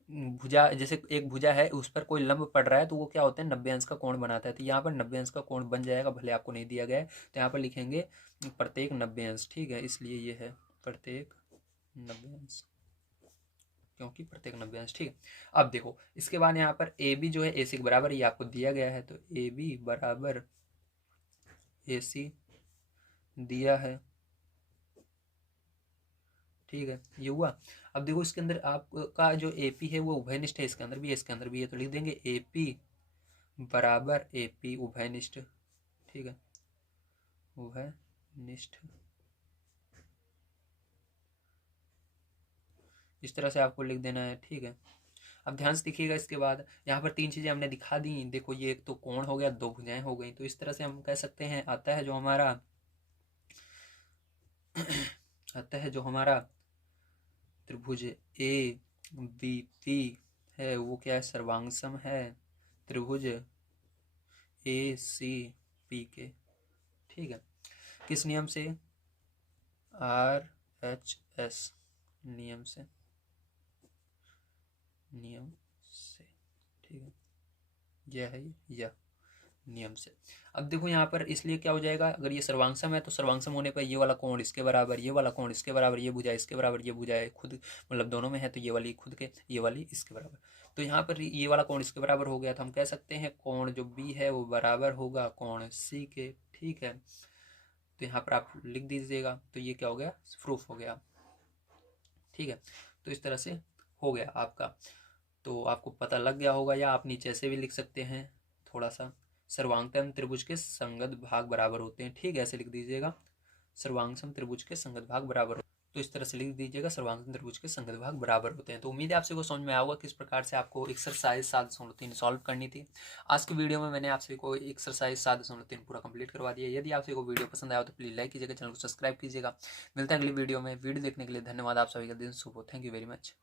भुजा, जैसे एक भुजा है उस पर कोई लंब पड़ रहा है तो वो क्या होता है 90 अंश का कोण बनाता है, तो यहाँ पर 90 अंश का कोण बन जाएगा, भले आपको नहीं दिया गया है। तो यहाँ पर लिखेंगे प्रत्येक 90 अंश, ठीक है, इसलिए ये है प्रत्येक 90 अंश, क्योंकि प्रत्येक 90 अंश, ठीक है। अब देखो इसके बाद यहाँ पर ए बी जो है ए सी के बराबर, ये आपको दिया गया है, तो ए बी बराबर ए सी दिया है, ठीक है, ये हुआ। अब देखो इसके अंदर आपका जो ए पी है वो उभयनिष्ठ है, इसके अंदर भी है इसके अंदर भी है, तो लिख देंगे ए पी बराबर ए पी उभयनिष्ठ, ठीक है, उभयनिष्ठ, इस तरह से आपको लिख देना है, ठीक है। अब ध्यान से देखिएगा, इसके बाद यहाँ पर 3 चीज़ें हमने दिखा दी, देखो ये एक तो कोण हो गया, 2 भुजाएं हो गई, तो इस तरह से हम कह सकते हैं आता है जो हमारा आता है जो हमारा त्रिभुज ए बी पी है वो क्या है, सर्वांगसम है त्रिभुज ए सी पी के, ठीक है। किस नियम से, आर एच एस नियम से, नियम से, ठीक है, यह है यह नियम से। अब देखो यहाँ पर इसलिए क्या हो जाएगा, अगर ये सर्वांगसम है तो सर्वांगसम होने पर ये वाला कोण इसके बराबर, ये वाला कोण इसके बराबर, ये भुजा इसके बराबर, ये भुजा है खुद मतलब दोनों में है, तो ये वाली खुद के, ये वाली इसके बराबर, तो यहाँ पर ये वाला कोण इसके बराबर हो गया, तो हम कह सकते हैं कोण जो बी है वो बराबर होगा कोण सी के, ठीक है। तो यहाँ पर आप लिख दीजिएगा, तो ये क्या हो गया, प्रूफ हो गया, ठीक है। तो इस तरह से हो गया आपका, तो आपको पता लग गया होगा, या आप नीचे से भी लिख सकते हैं थोड़ा सा, सर्वांगसम त्रिभुज के संगत भाग बराबर होते हैं, ठीक है, ऐसे लिख दीजिएगा, सर्वांगसम त्रिभुज के संगत भाग बराबर, तो इस तरह से लिख दीजिएगा, सर्वांगसम त्रिभुज के संगत भाग बराबर होते हैं। तो उम्मीद है आपसे को समझ में आएगा किस प्रकार से आपको एक्सरसाइज 7.3 सॉल्व करनी थी। आज की वीडियो में मैंने आपसे को एक्सरसाइज 7.3 पूरा कंप्लीट करवा दिया। यदि आपसे को वीडियो पसंद आया तो प्लीज़ लाइक कीजिएगा, चैनल को सब्सक्राइब कीजिएगा। मिलते हैं अगली वीडियो में, वीडियो देखने के लिए धन्यवाद, आप सभी का दिन शुभ हो, थैंक यू वेरी मच।